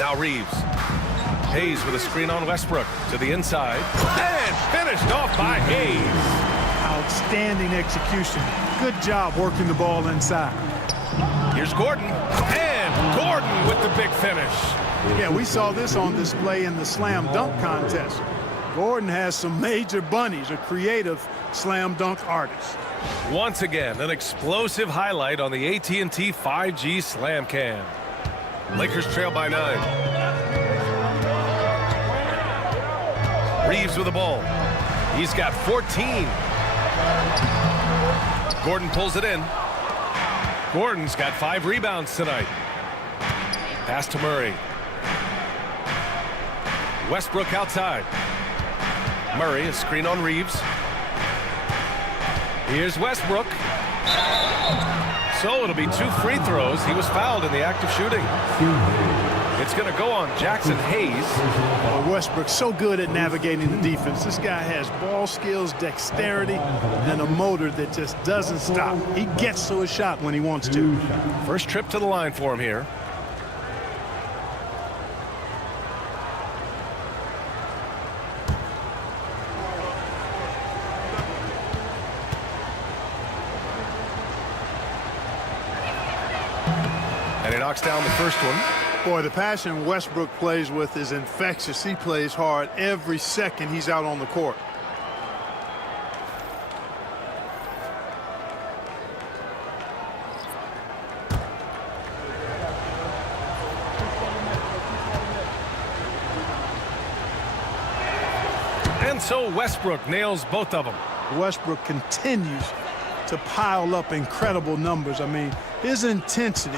Now Reeves. Hayes with a screen on Westbrook to the inside. And finished off by Hayes. Outstanding execution. Good job working the ball inside. Here's Gordon. And Gordon with the big finish. Yeah, we saw this on display in the slam dunk contest. Gordon has some major bunnies, a creative slam dunk artist. Once again, an explosive highlight on the AT&T 5G Slam Cam. Lakers trail by 9. Reeves with the ball. He's got 14. Gordon pulls it in. Gordon's got 5 rebounds tonight. Pass to Murray. Westbrook outside. Murray, a screen on Reeves. Here's Westbrook. So it'll be 2 free throws. He was fouled in the act of shooting. It's going to go on Jackson Hayes. Well, Westbrook's so good at navigating the defense. This guy has ball skills, dexterity, and a motor that just doesn't stop. He gets to a shot when he wants to. First trip to the line for him here. And he knocks down the first one. Boy, the passion Westbrook plays with is infectious. He plays hard every second he's out on the court. And so Westbrook nails both of them. Westbrook continues to pile up incredible numbers. I mean, his intensity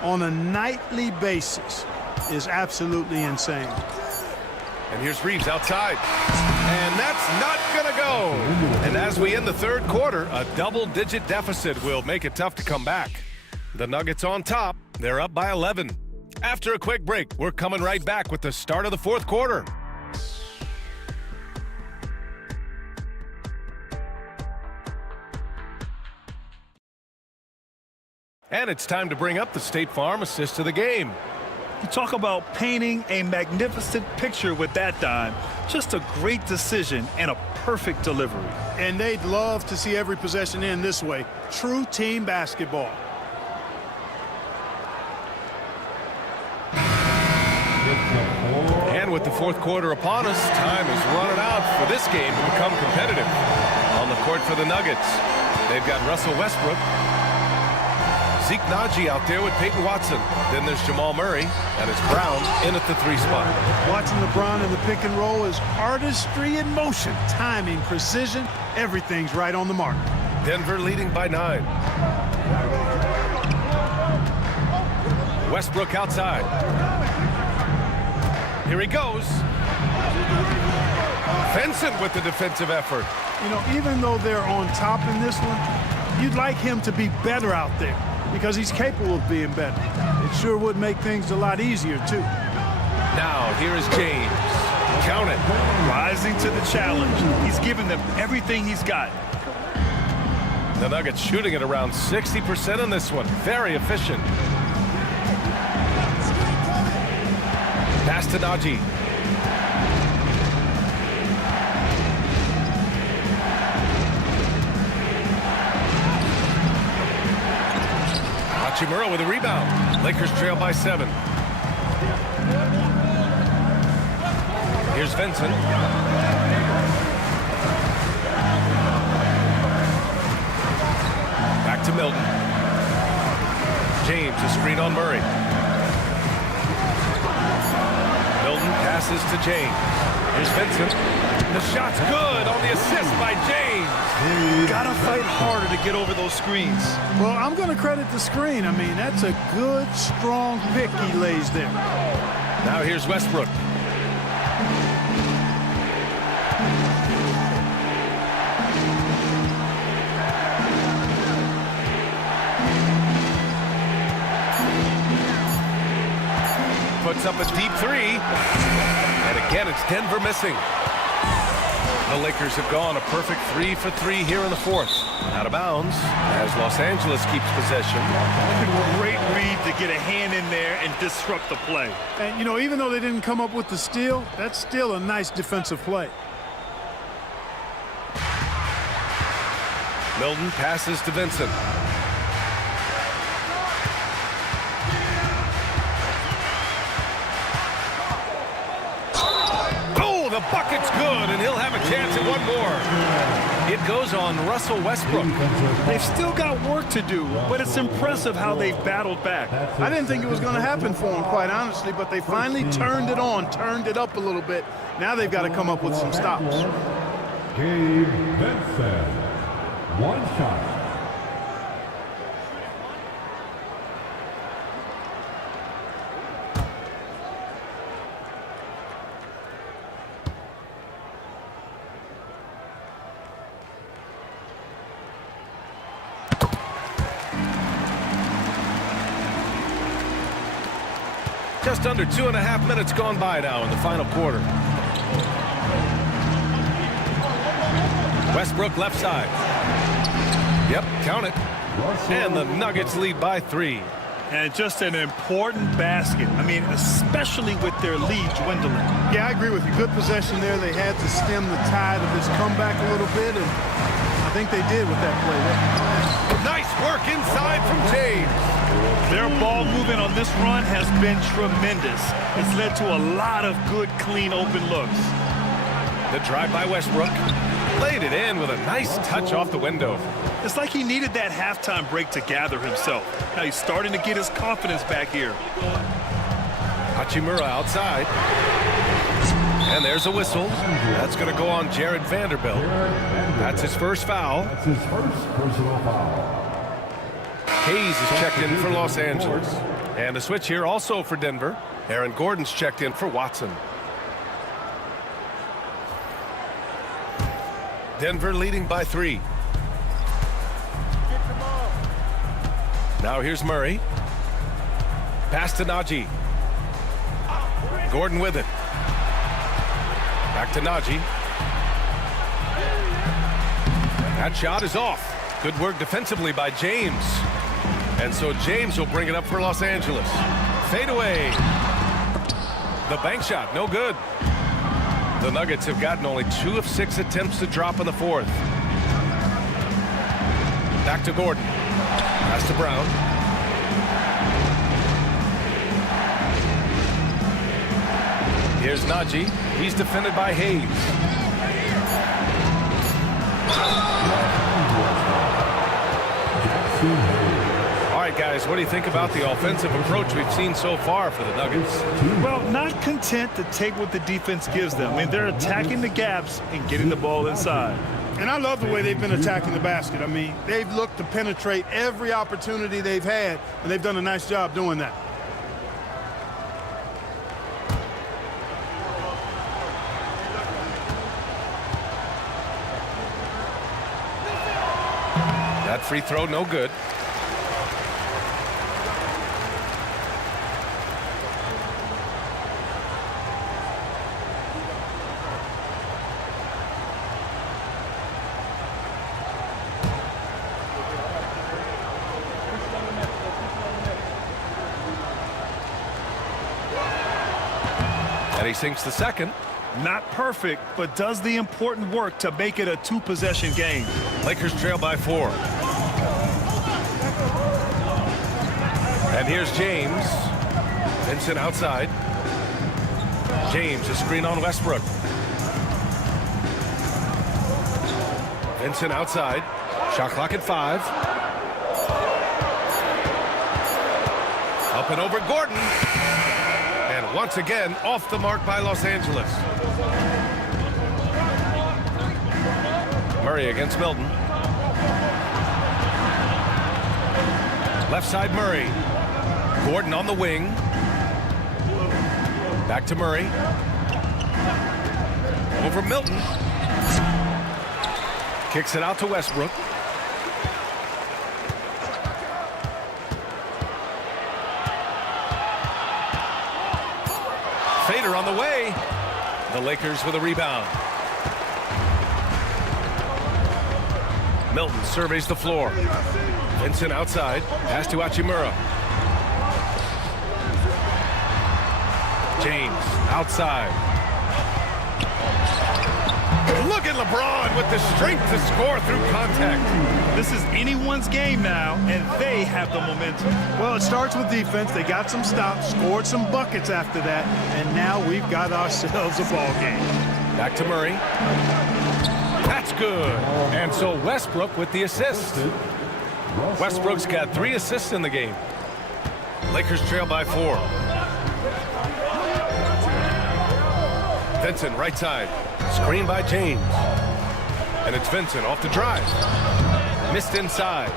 on a nightly basis is absolutely insane. And here's Reeves outside. And that's not going to go. And as we end the third quarter, a double-digit deficit will make it tough to come back. The Nuggets on top. They're up by 11. After a quick break, we're coming right back with the start of the fourth quarter. And it's time to bring up the State Farm assist of the game. You talk about painting a magnificent picture with that dime. Just a great decision and a perfect delivery. And they'd love to see every possession end this way. True team basketball. And with the fourth quarter upon us, time is running out for this game to become competitive. On the court for the Nuggets, they've got Russell Westbrook, Zeke Naji out there with Peyton Watson. Then there's Jamal Murray, and it's Brown in at the 3 spot. Watching LeBron in the pick and roll is artistry in motion. Timing, precision, everything's right on the mark. Denver leading by 9. Westbrook outside. Here he goes. Vincent with the defensive effort. You know, even though they're on top in this one, you'd like him to be better out there because he's capable of being better. It sure would make things a lot easier, too. Now, here is James. Count it. Rising to the challenge. He's given them everything he's got. The Nuggets shooting at around 60% on this one. Very efficient. Pass to Naji. Hachimura with a rebound. Lakers trail by 7. Here's Vincent. Back to Milton. James, a screen on Murray. Milton passes to James. Here's Vincent. The shot's good on the assist by James. Gotta fight harder to get over those screens. Well, I'm going to credit the screen. I mean, that's a good, strong pick he lays there. Now here's Westbrook. Puts up a deep 3. And again, it's Denver missing. The Lakers have gone a perfect 3 for 3 here in the fourth. Out of bounds as Los Angeles keeps possession. Great read to get a hand in there and disrupt the play. And, you know, even though they didn't come up with the steal, that's still a nice defensive play. Milton passes to Vincent. The bucket's good, and he'll have a chance at one more. It goes on Russell Westbrook. They've still got work to do, but it's impressive how they've battled back. I didn't think it was going to happen for them, quite honestly, but they finally turned it on, turned it up a little bit. Now they've got to come up with some stops. Gabe Vincent. 1 shot. Just under 2.5 minutes gone by now in the final quarter. Westbrook left side. Yep, count it. And the Nuggets lead by 3. And just an important basket. I mean, especially with their lead dwindling. Yeah, I agree with you. Good possession there. They had to stem the tide of this comeback a little bit, and I think they did with that play there. Nice work inside from James. Their ball movement on this run has been tremendous. It's led to a lot of good, clean, open looks. The drive by Westbrook. Laid it in with a nice touch off the window. It's like he needed that halftime break to gather himself. Now he's starting to get his confidence back here. Hachimura outside. And there's a whistle. That's going to go on Jared Vanderbilt. That's his first foul. That's his first personal foul. Hayes is checked in for Los Angeles. And a switch here also for Denver. Aaron Gordon's checked in for Watson. Denver leading by 3. Now here's Murray. Pass to Naji. Gordon with it. Back to Naji. That shot is off. Good work defensively by James. And so James will bring it up for Los Angeles. Fade away. The bank shot, no good. The Nuggets have gotten only 2 of 6 attempts to drop in the fourth. Back to Gordon. Pass to Brown. Here's Najee. He's defended by Hayes. All right, guys, what do you think about the offensive approach we've seen so far for the Nuggets? Well, not content to take what the defense gives them. I mean, they're attacking the gaps and getting the ball inside. And I love the way they've been attacking the basket. I mean, they've looked to penetrate every opportunity they've had, and they've done a nice job doing that. That free throw, no good. And he sinks the second. Not perfect, but does the important work to make it a 2-possession game. Lakers trail by 4. And here's James. Vincent outside. James, a screen on Westbrook. Vincent outside. Shot clock at 5. Up and over Gordon. And once again, off the mark by Los Angeles. Murray against Milton. Left side Murray. Gordon on the wing. Back to Murray. Over Milton. Kicks it out to Westbrook. Fader on the way. The Lakers with a rebound. Milton surveys the floor. Vincent outside. Pass to Hachimura. James outside. Look at LeBron with the strength to score through contact. This is anyone's game now, and they have the momentum. Well, it starts with defense. They got some stops, scored some buckets after that, and now we've got ourselves a ball game. Back to Murray. That's good. And so Westbrook with the assist. Westbrook's got 3 assists in the game. Lakers trail by 4. Vincent right side. Screen by James. And it's Vincent off the drive. Missed inside.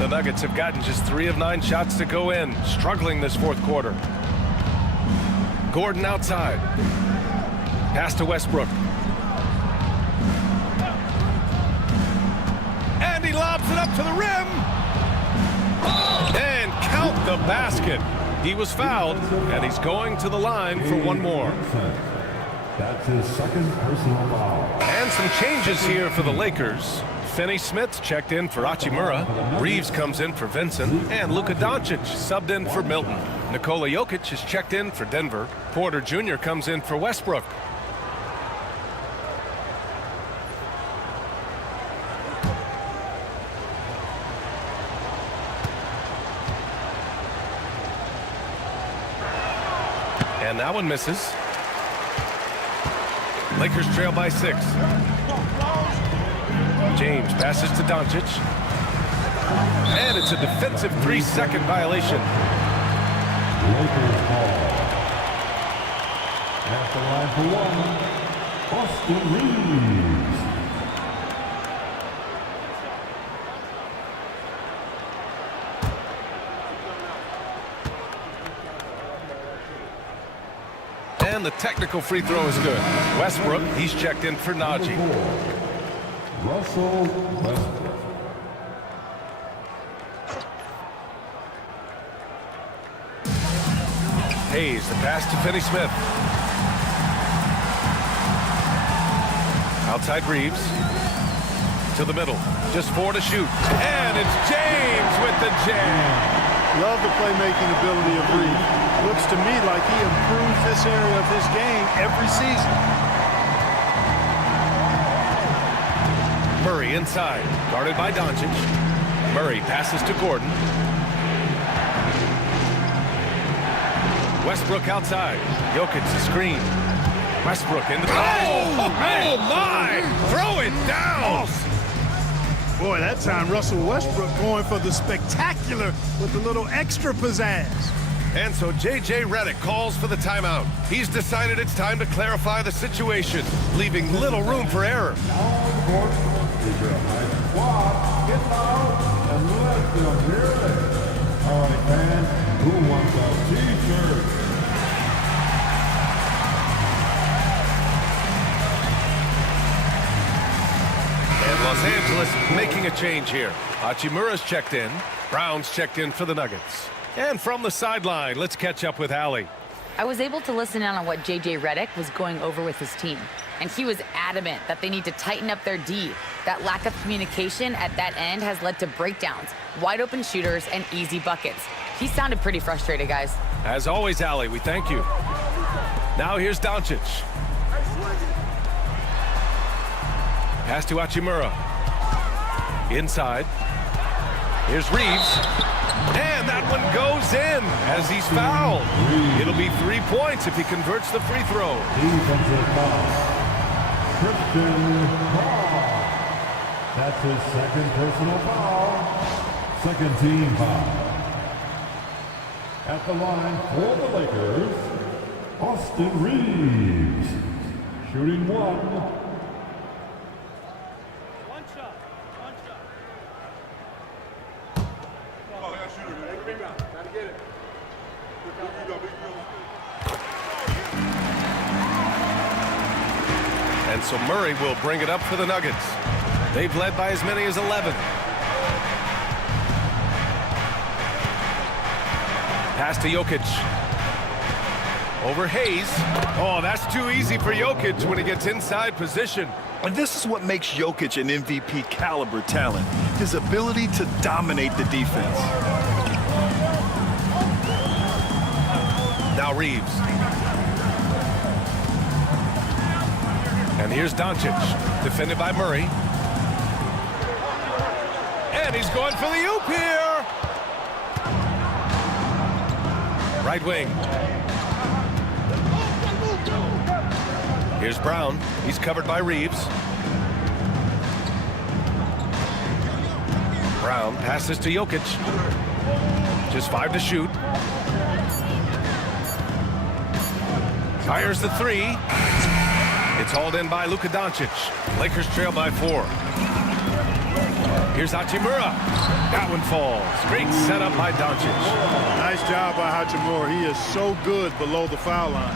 The Nuggets have gotten just 3 of 9 shots to go in. Struggling this fourth quarter. Gordon outside. Pass to Westbrook. And he lobs it up to the rim. And count the basket. He was fouled, and he's going to the line for one more. That's his second personal foul. And some changes here for the Lakers. Finney-Smith checked in for Hachimura. Reeves comes in for Vincent. And Luka Doncic subbed in for Milton. Nikola Jokic is checked in for Denver. Porter Jr. comes in for Westbrook. And that one misses. Lakers trail by 6. James passes to Doncic. And it's a defensive 3-second violation. Lakers ball. At the line for 1, Austin Reeves. And the technical free throw is good. Westbrook, he's checked in for Najee. Russell Westbrook. Hayes, the pass to Finney-Smith. Outside Reeves. To the middle. Just 4 to shoot. And it's James with the jam. Love the playmaking ability of Reeves. Looks to me like he improves this area of his game every season. Murray inside, guarded by Doncic. Murray passes to Gordon. Westbrook outside. Jokic the screen. Westbrook in the... Oh my! Throw it down! Boy, that time Russell Westbrook going for the spectacular with a little extra pizzazz. And so J.J. Redick calls for the timeout. He's decided it's time to clarify the situation, leaving little room for error. All right, fans, who wants a t-shirt? And Los Angeles making a change here. Hachimura's checked in. Brown's checked in for the Nuggets. And from the sideline, let's catch up with Allie. I was able to listen in on what J.J. Redick was going over with his team, and he was adamant that they need to tighten up their D. That lack of communication at that end has led to breakdowns, wide open shooters, and easy buckets. He sounded pretty frustrated, guys. As always, Allie, we thank you. Now here's Doncic. Pass to Hachimura. Inside. Here's Reeves. And that one goes in as he's fouled. It'll be 3 points if he converts the free throw. Defensive foul. Christian Paul. That's his second personal foul. Second team foul. At the line for the Lakers, Austin Reeves. Shooting one. And so Murray will bring it up for the Nuggets. They've led by as many as 11. Pass to Jokic. Over Hayes. Oh, that's too easy for Jokic when he gets inside position. And this is what makes Jokic an MVP caliber talent. His ability to dominate the defense. Now Reeves. And here's Doncic, defended by Murray. And he's going for the oop here. Right wing. Here's Brown. He's covered by Reeves. Brown passes to Jokic. Just 5 to shoot. Fires the 3. It's hauled in by Luka Doncic. Lakers trail by 4. Here's Hachimura. That one falls. Great setup by Doncic. Nice job by Hachimura. He is so good below the foul line.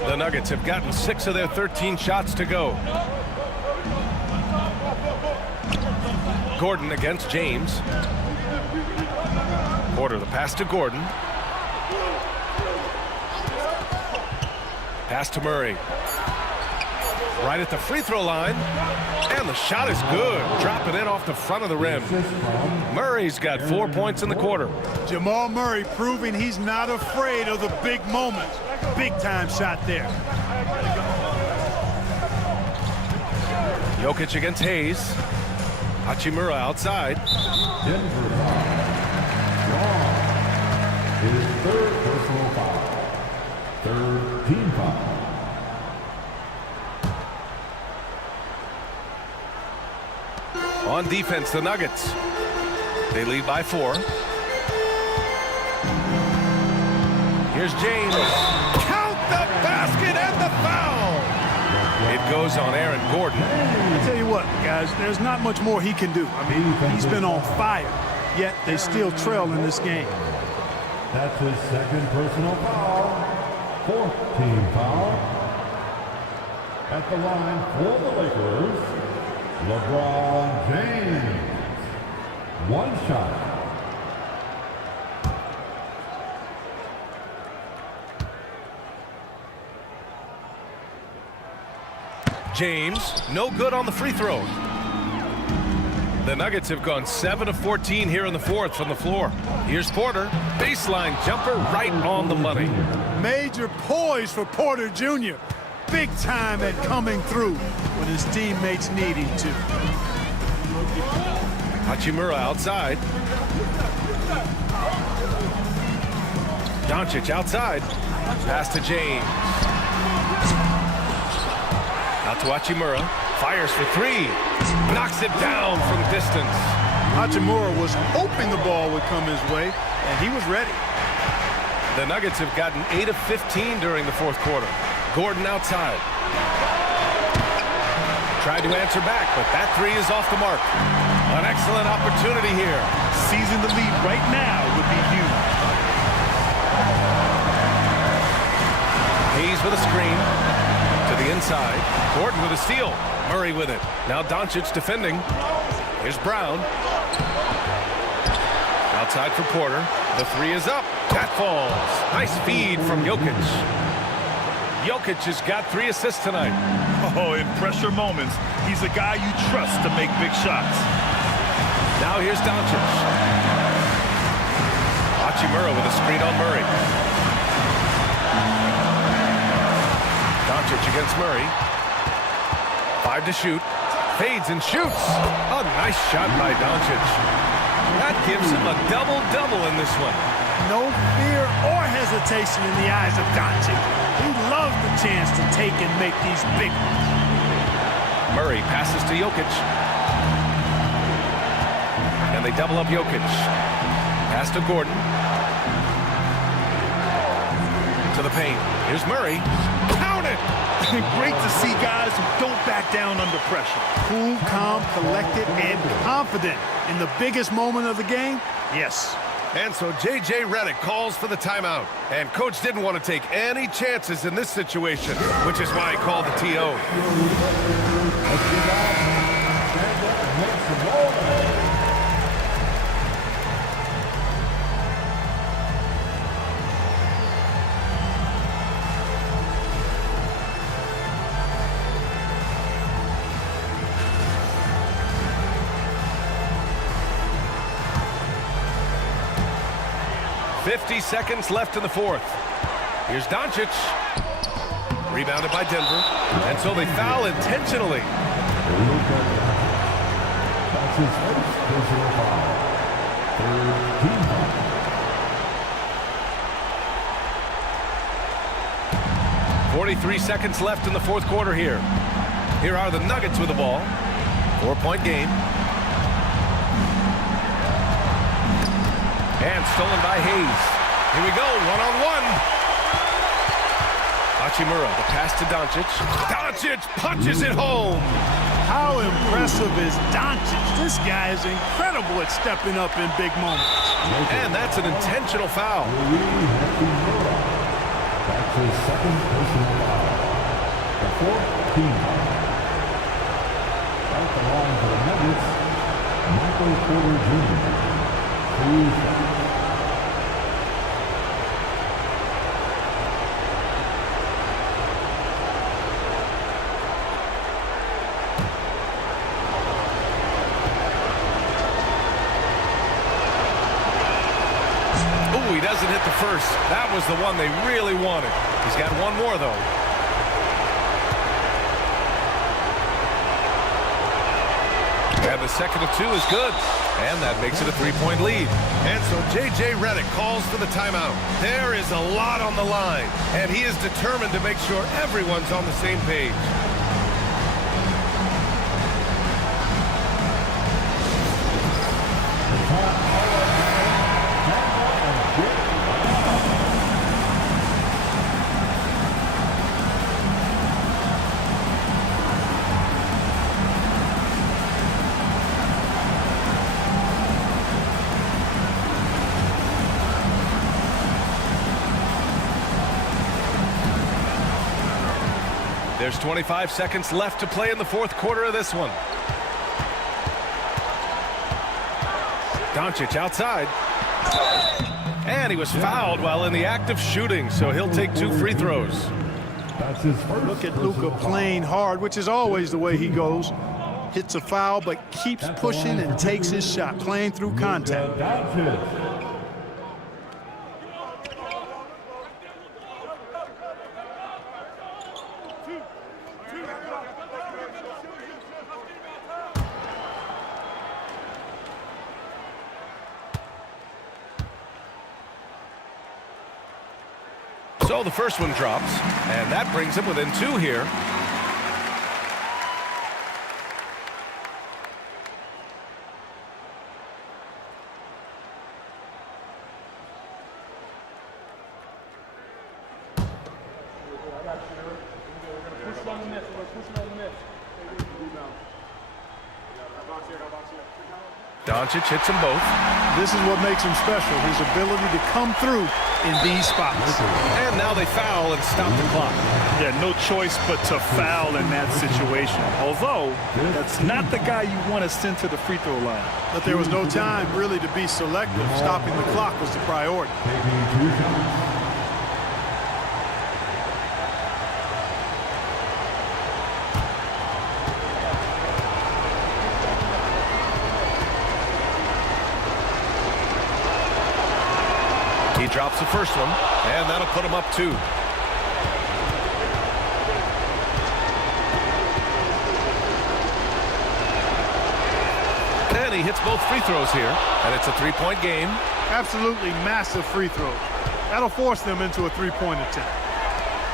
The Nuggets have gotten 6 of their 13 shots to go. Gordon against James. Porter the pass to Gordon. Pass to Murray. Right at the free throw line. And the shot is good. Dropping in off the front of the rim. Murray's got 4 points in the quarter. Jamal Murray proving he's not afraid of the big moments. Big time shot there. Jokic against Hayes. Hachimura outside. Denver foul. Wrong. His third personal foul. Third team foul. On defense, the Nuggets. They lead by 4. Here's James. Count the basket and the foul. It goes on Aaron Gordon. I tell you what, guys, there's not much more he can do. I mean, he's been on fire, yet they still trail in this game. That's his second personal foul. Fourth team foul. At the line for the Lakers, LeBron James. One shot. James, no good on the free throw. The Nuggets have gone 7 of 14 here in the fourth from the floor. Here's Porter. Baseline jumper right on the money. Major poise for Porter Jr. Big time at coming through when his teammates need him to. Hachimura outside. Doncic outside. Pass to James. Out to Hachimura. Fires for three. Knocks it down from distance. Hachimura was hoping the ball would come his way, and he was ready. The Nuggets have gotten 8 of 15 during the fourth quarter. Gordon outside. Tried to answer back, but that three is off the mark. An excellent opportunity here. Seizing the lead right now would be huge. Hayes with a screen to the inside. Gordon with a steal. Murray with it. Now Doncic defending. Here's Brown. Outside for Porter. The three is up. That falls. Nice feed from Jokic. Jokic has got 3 assists tonight. Oh, in pressure moments, he's a guy you trust to make big shots. Now here's Doncic. Hachimura with a screen on Murray. Doncic against Murray. 5 to shoot. Fades and shoots. A nice shot by Doncic. That gives him a double-double in this one. No fear or hesitation in the eyes of Doncic. He loves the chance to take and make these big ones. Murray passes to Jokic. And they double up Jokic. Pass to Gordon. To the paint. Here's Murray. Count it! Great to see guys who don't back down under pressure. Cool, calm, collected, and confident in the biggest moment of the game? Yes. And so J.J. Redick calls for the timeout. And Coach didn't want to take any chances in this situation, which is why he called the T.O. 50 seconds left in the fourth. Here's Doncic. Rebounded by Denver. And so they foul intentionally. That's his first personal foul. Third team foul. 43 seconds left in the fourth quarter here. Here are the Nuggets with the ball. 4-point game. And stolen by Hayes. Here we go, one-on-one. Hachimura, the pass to Doncic. Doncic punches it home. How impressive is Doncic? This guy is incredible at stepping up in big moments. And that's an intentional foul. That's his second personal foul. The fourth team foul. At the line for the Nuggets, Michael Porter Jr. 3 fouls. He doesn't hit the first. That was the one they really wanted. He's got one more, though. And the second of 2 is good. And that makes it a 3-point lead. And so J.J. Redick calls for the timeout. There is a lot on the line. And he is determined to make sure everyone's on the same page. There's 25 seconds left to play in the fourth quarter of this one. Doncic outside. And he was fouled while in the act of shooting, so he'll take 2 free throws. That's his first. Look at Luka playing hard, which is always the way he goes. hits a foul, but keeps pushing and takes his shot, playing through contact. So the first one drops, and that brings him within 2 here. Doncic hits them both. This is what makes him special, his ability to come through in these spots. And now they foul and stop the clock. Yeah, no choice but to foul in that situation. Although, that's not the guy you want to send to the free throw line. But there was no time really to be selective. Stopping the clock was the priority. He drops the first one, and that'll put him up 2. And he hits both free throws here, and it's a 3-point game. Absolutely massive free throws. That'll force them into a 3-point attempt.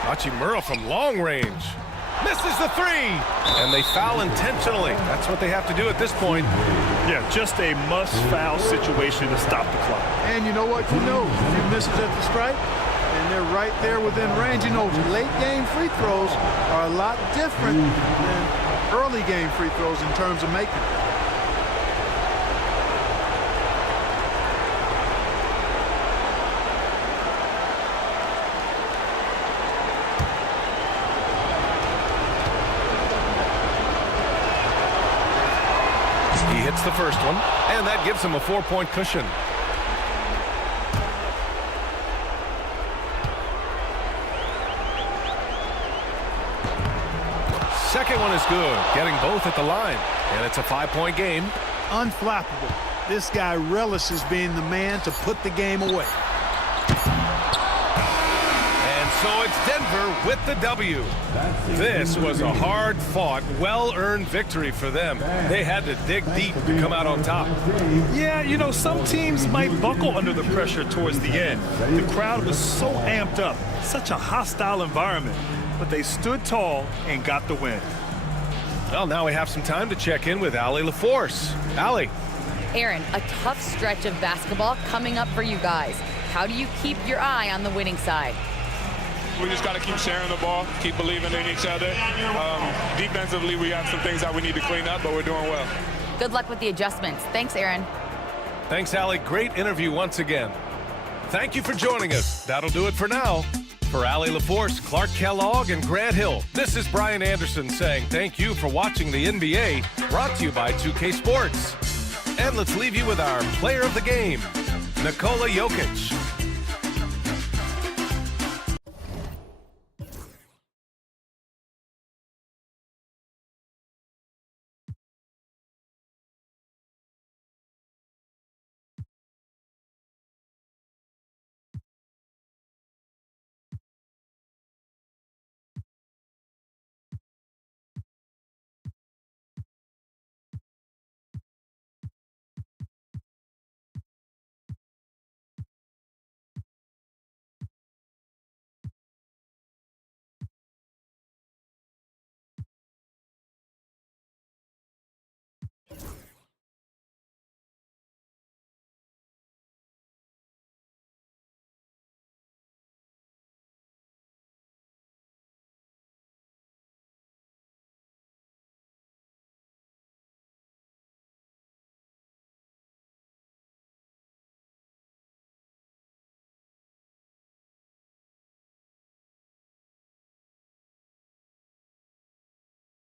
Hachimura from long range. Misses the 3, and they foul intentionally. That's what they have to do at this point. Yeah, just a must-foul situation to stop the clock. And you know what? He knows if he misses at the stripe, and they're right there within range. He knows late-game free throws are a lot different than early-game free throws in terms of making them. He hits the first one, and that gives him a 4-point cushion. Second one is good, getting both at the line, and it's a 5-point game. Unflappable. This guy relishes being the man to put the game away. And so it's Denver with the W. This was a hard-fought, well-earned victory for them. They had to dig deep to come out on top. Yeah, you know, some teams might buckle under the pressure towards the end. The crowd was so amped up, such a hostile environment, but they stood tall and got the win. Well, now we have some time to check in with Allie LaForce. Allie. Aaron, a tough stretch of basketball coming up for you guys. How do you keep your eye on the winning side? We just got to keep sharing the ball, keep believing in each other. Defensively, we have some things that we need to clean up, but we're doing well. Good luck with the adjustments. Thanks, Aaron. Thanks, Allie. Great interview once again. Thank you for joining us. That'll do it for now. For Allie LaForce, Clark Kellogg, and Grant Hill, this is Brian Anderson saying thank you for watching the NBA, brought to you by 2K Sports. And let's leave you with our player of the game, Nikola Jokic.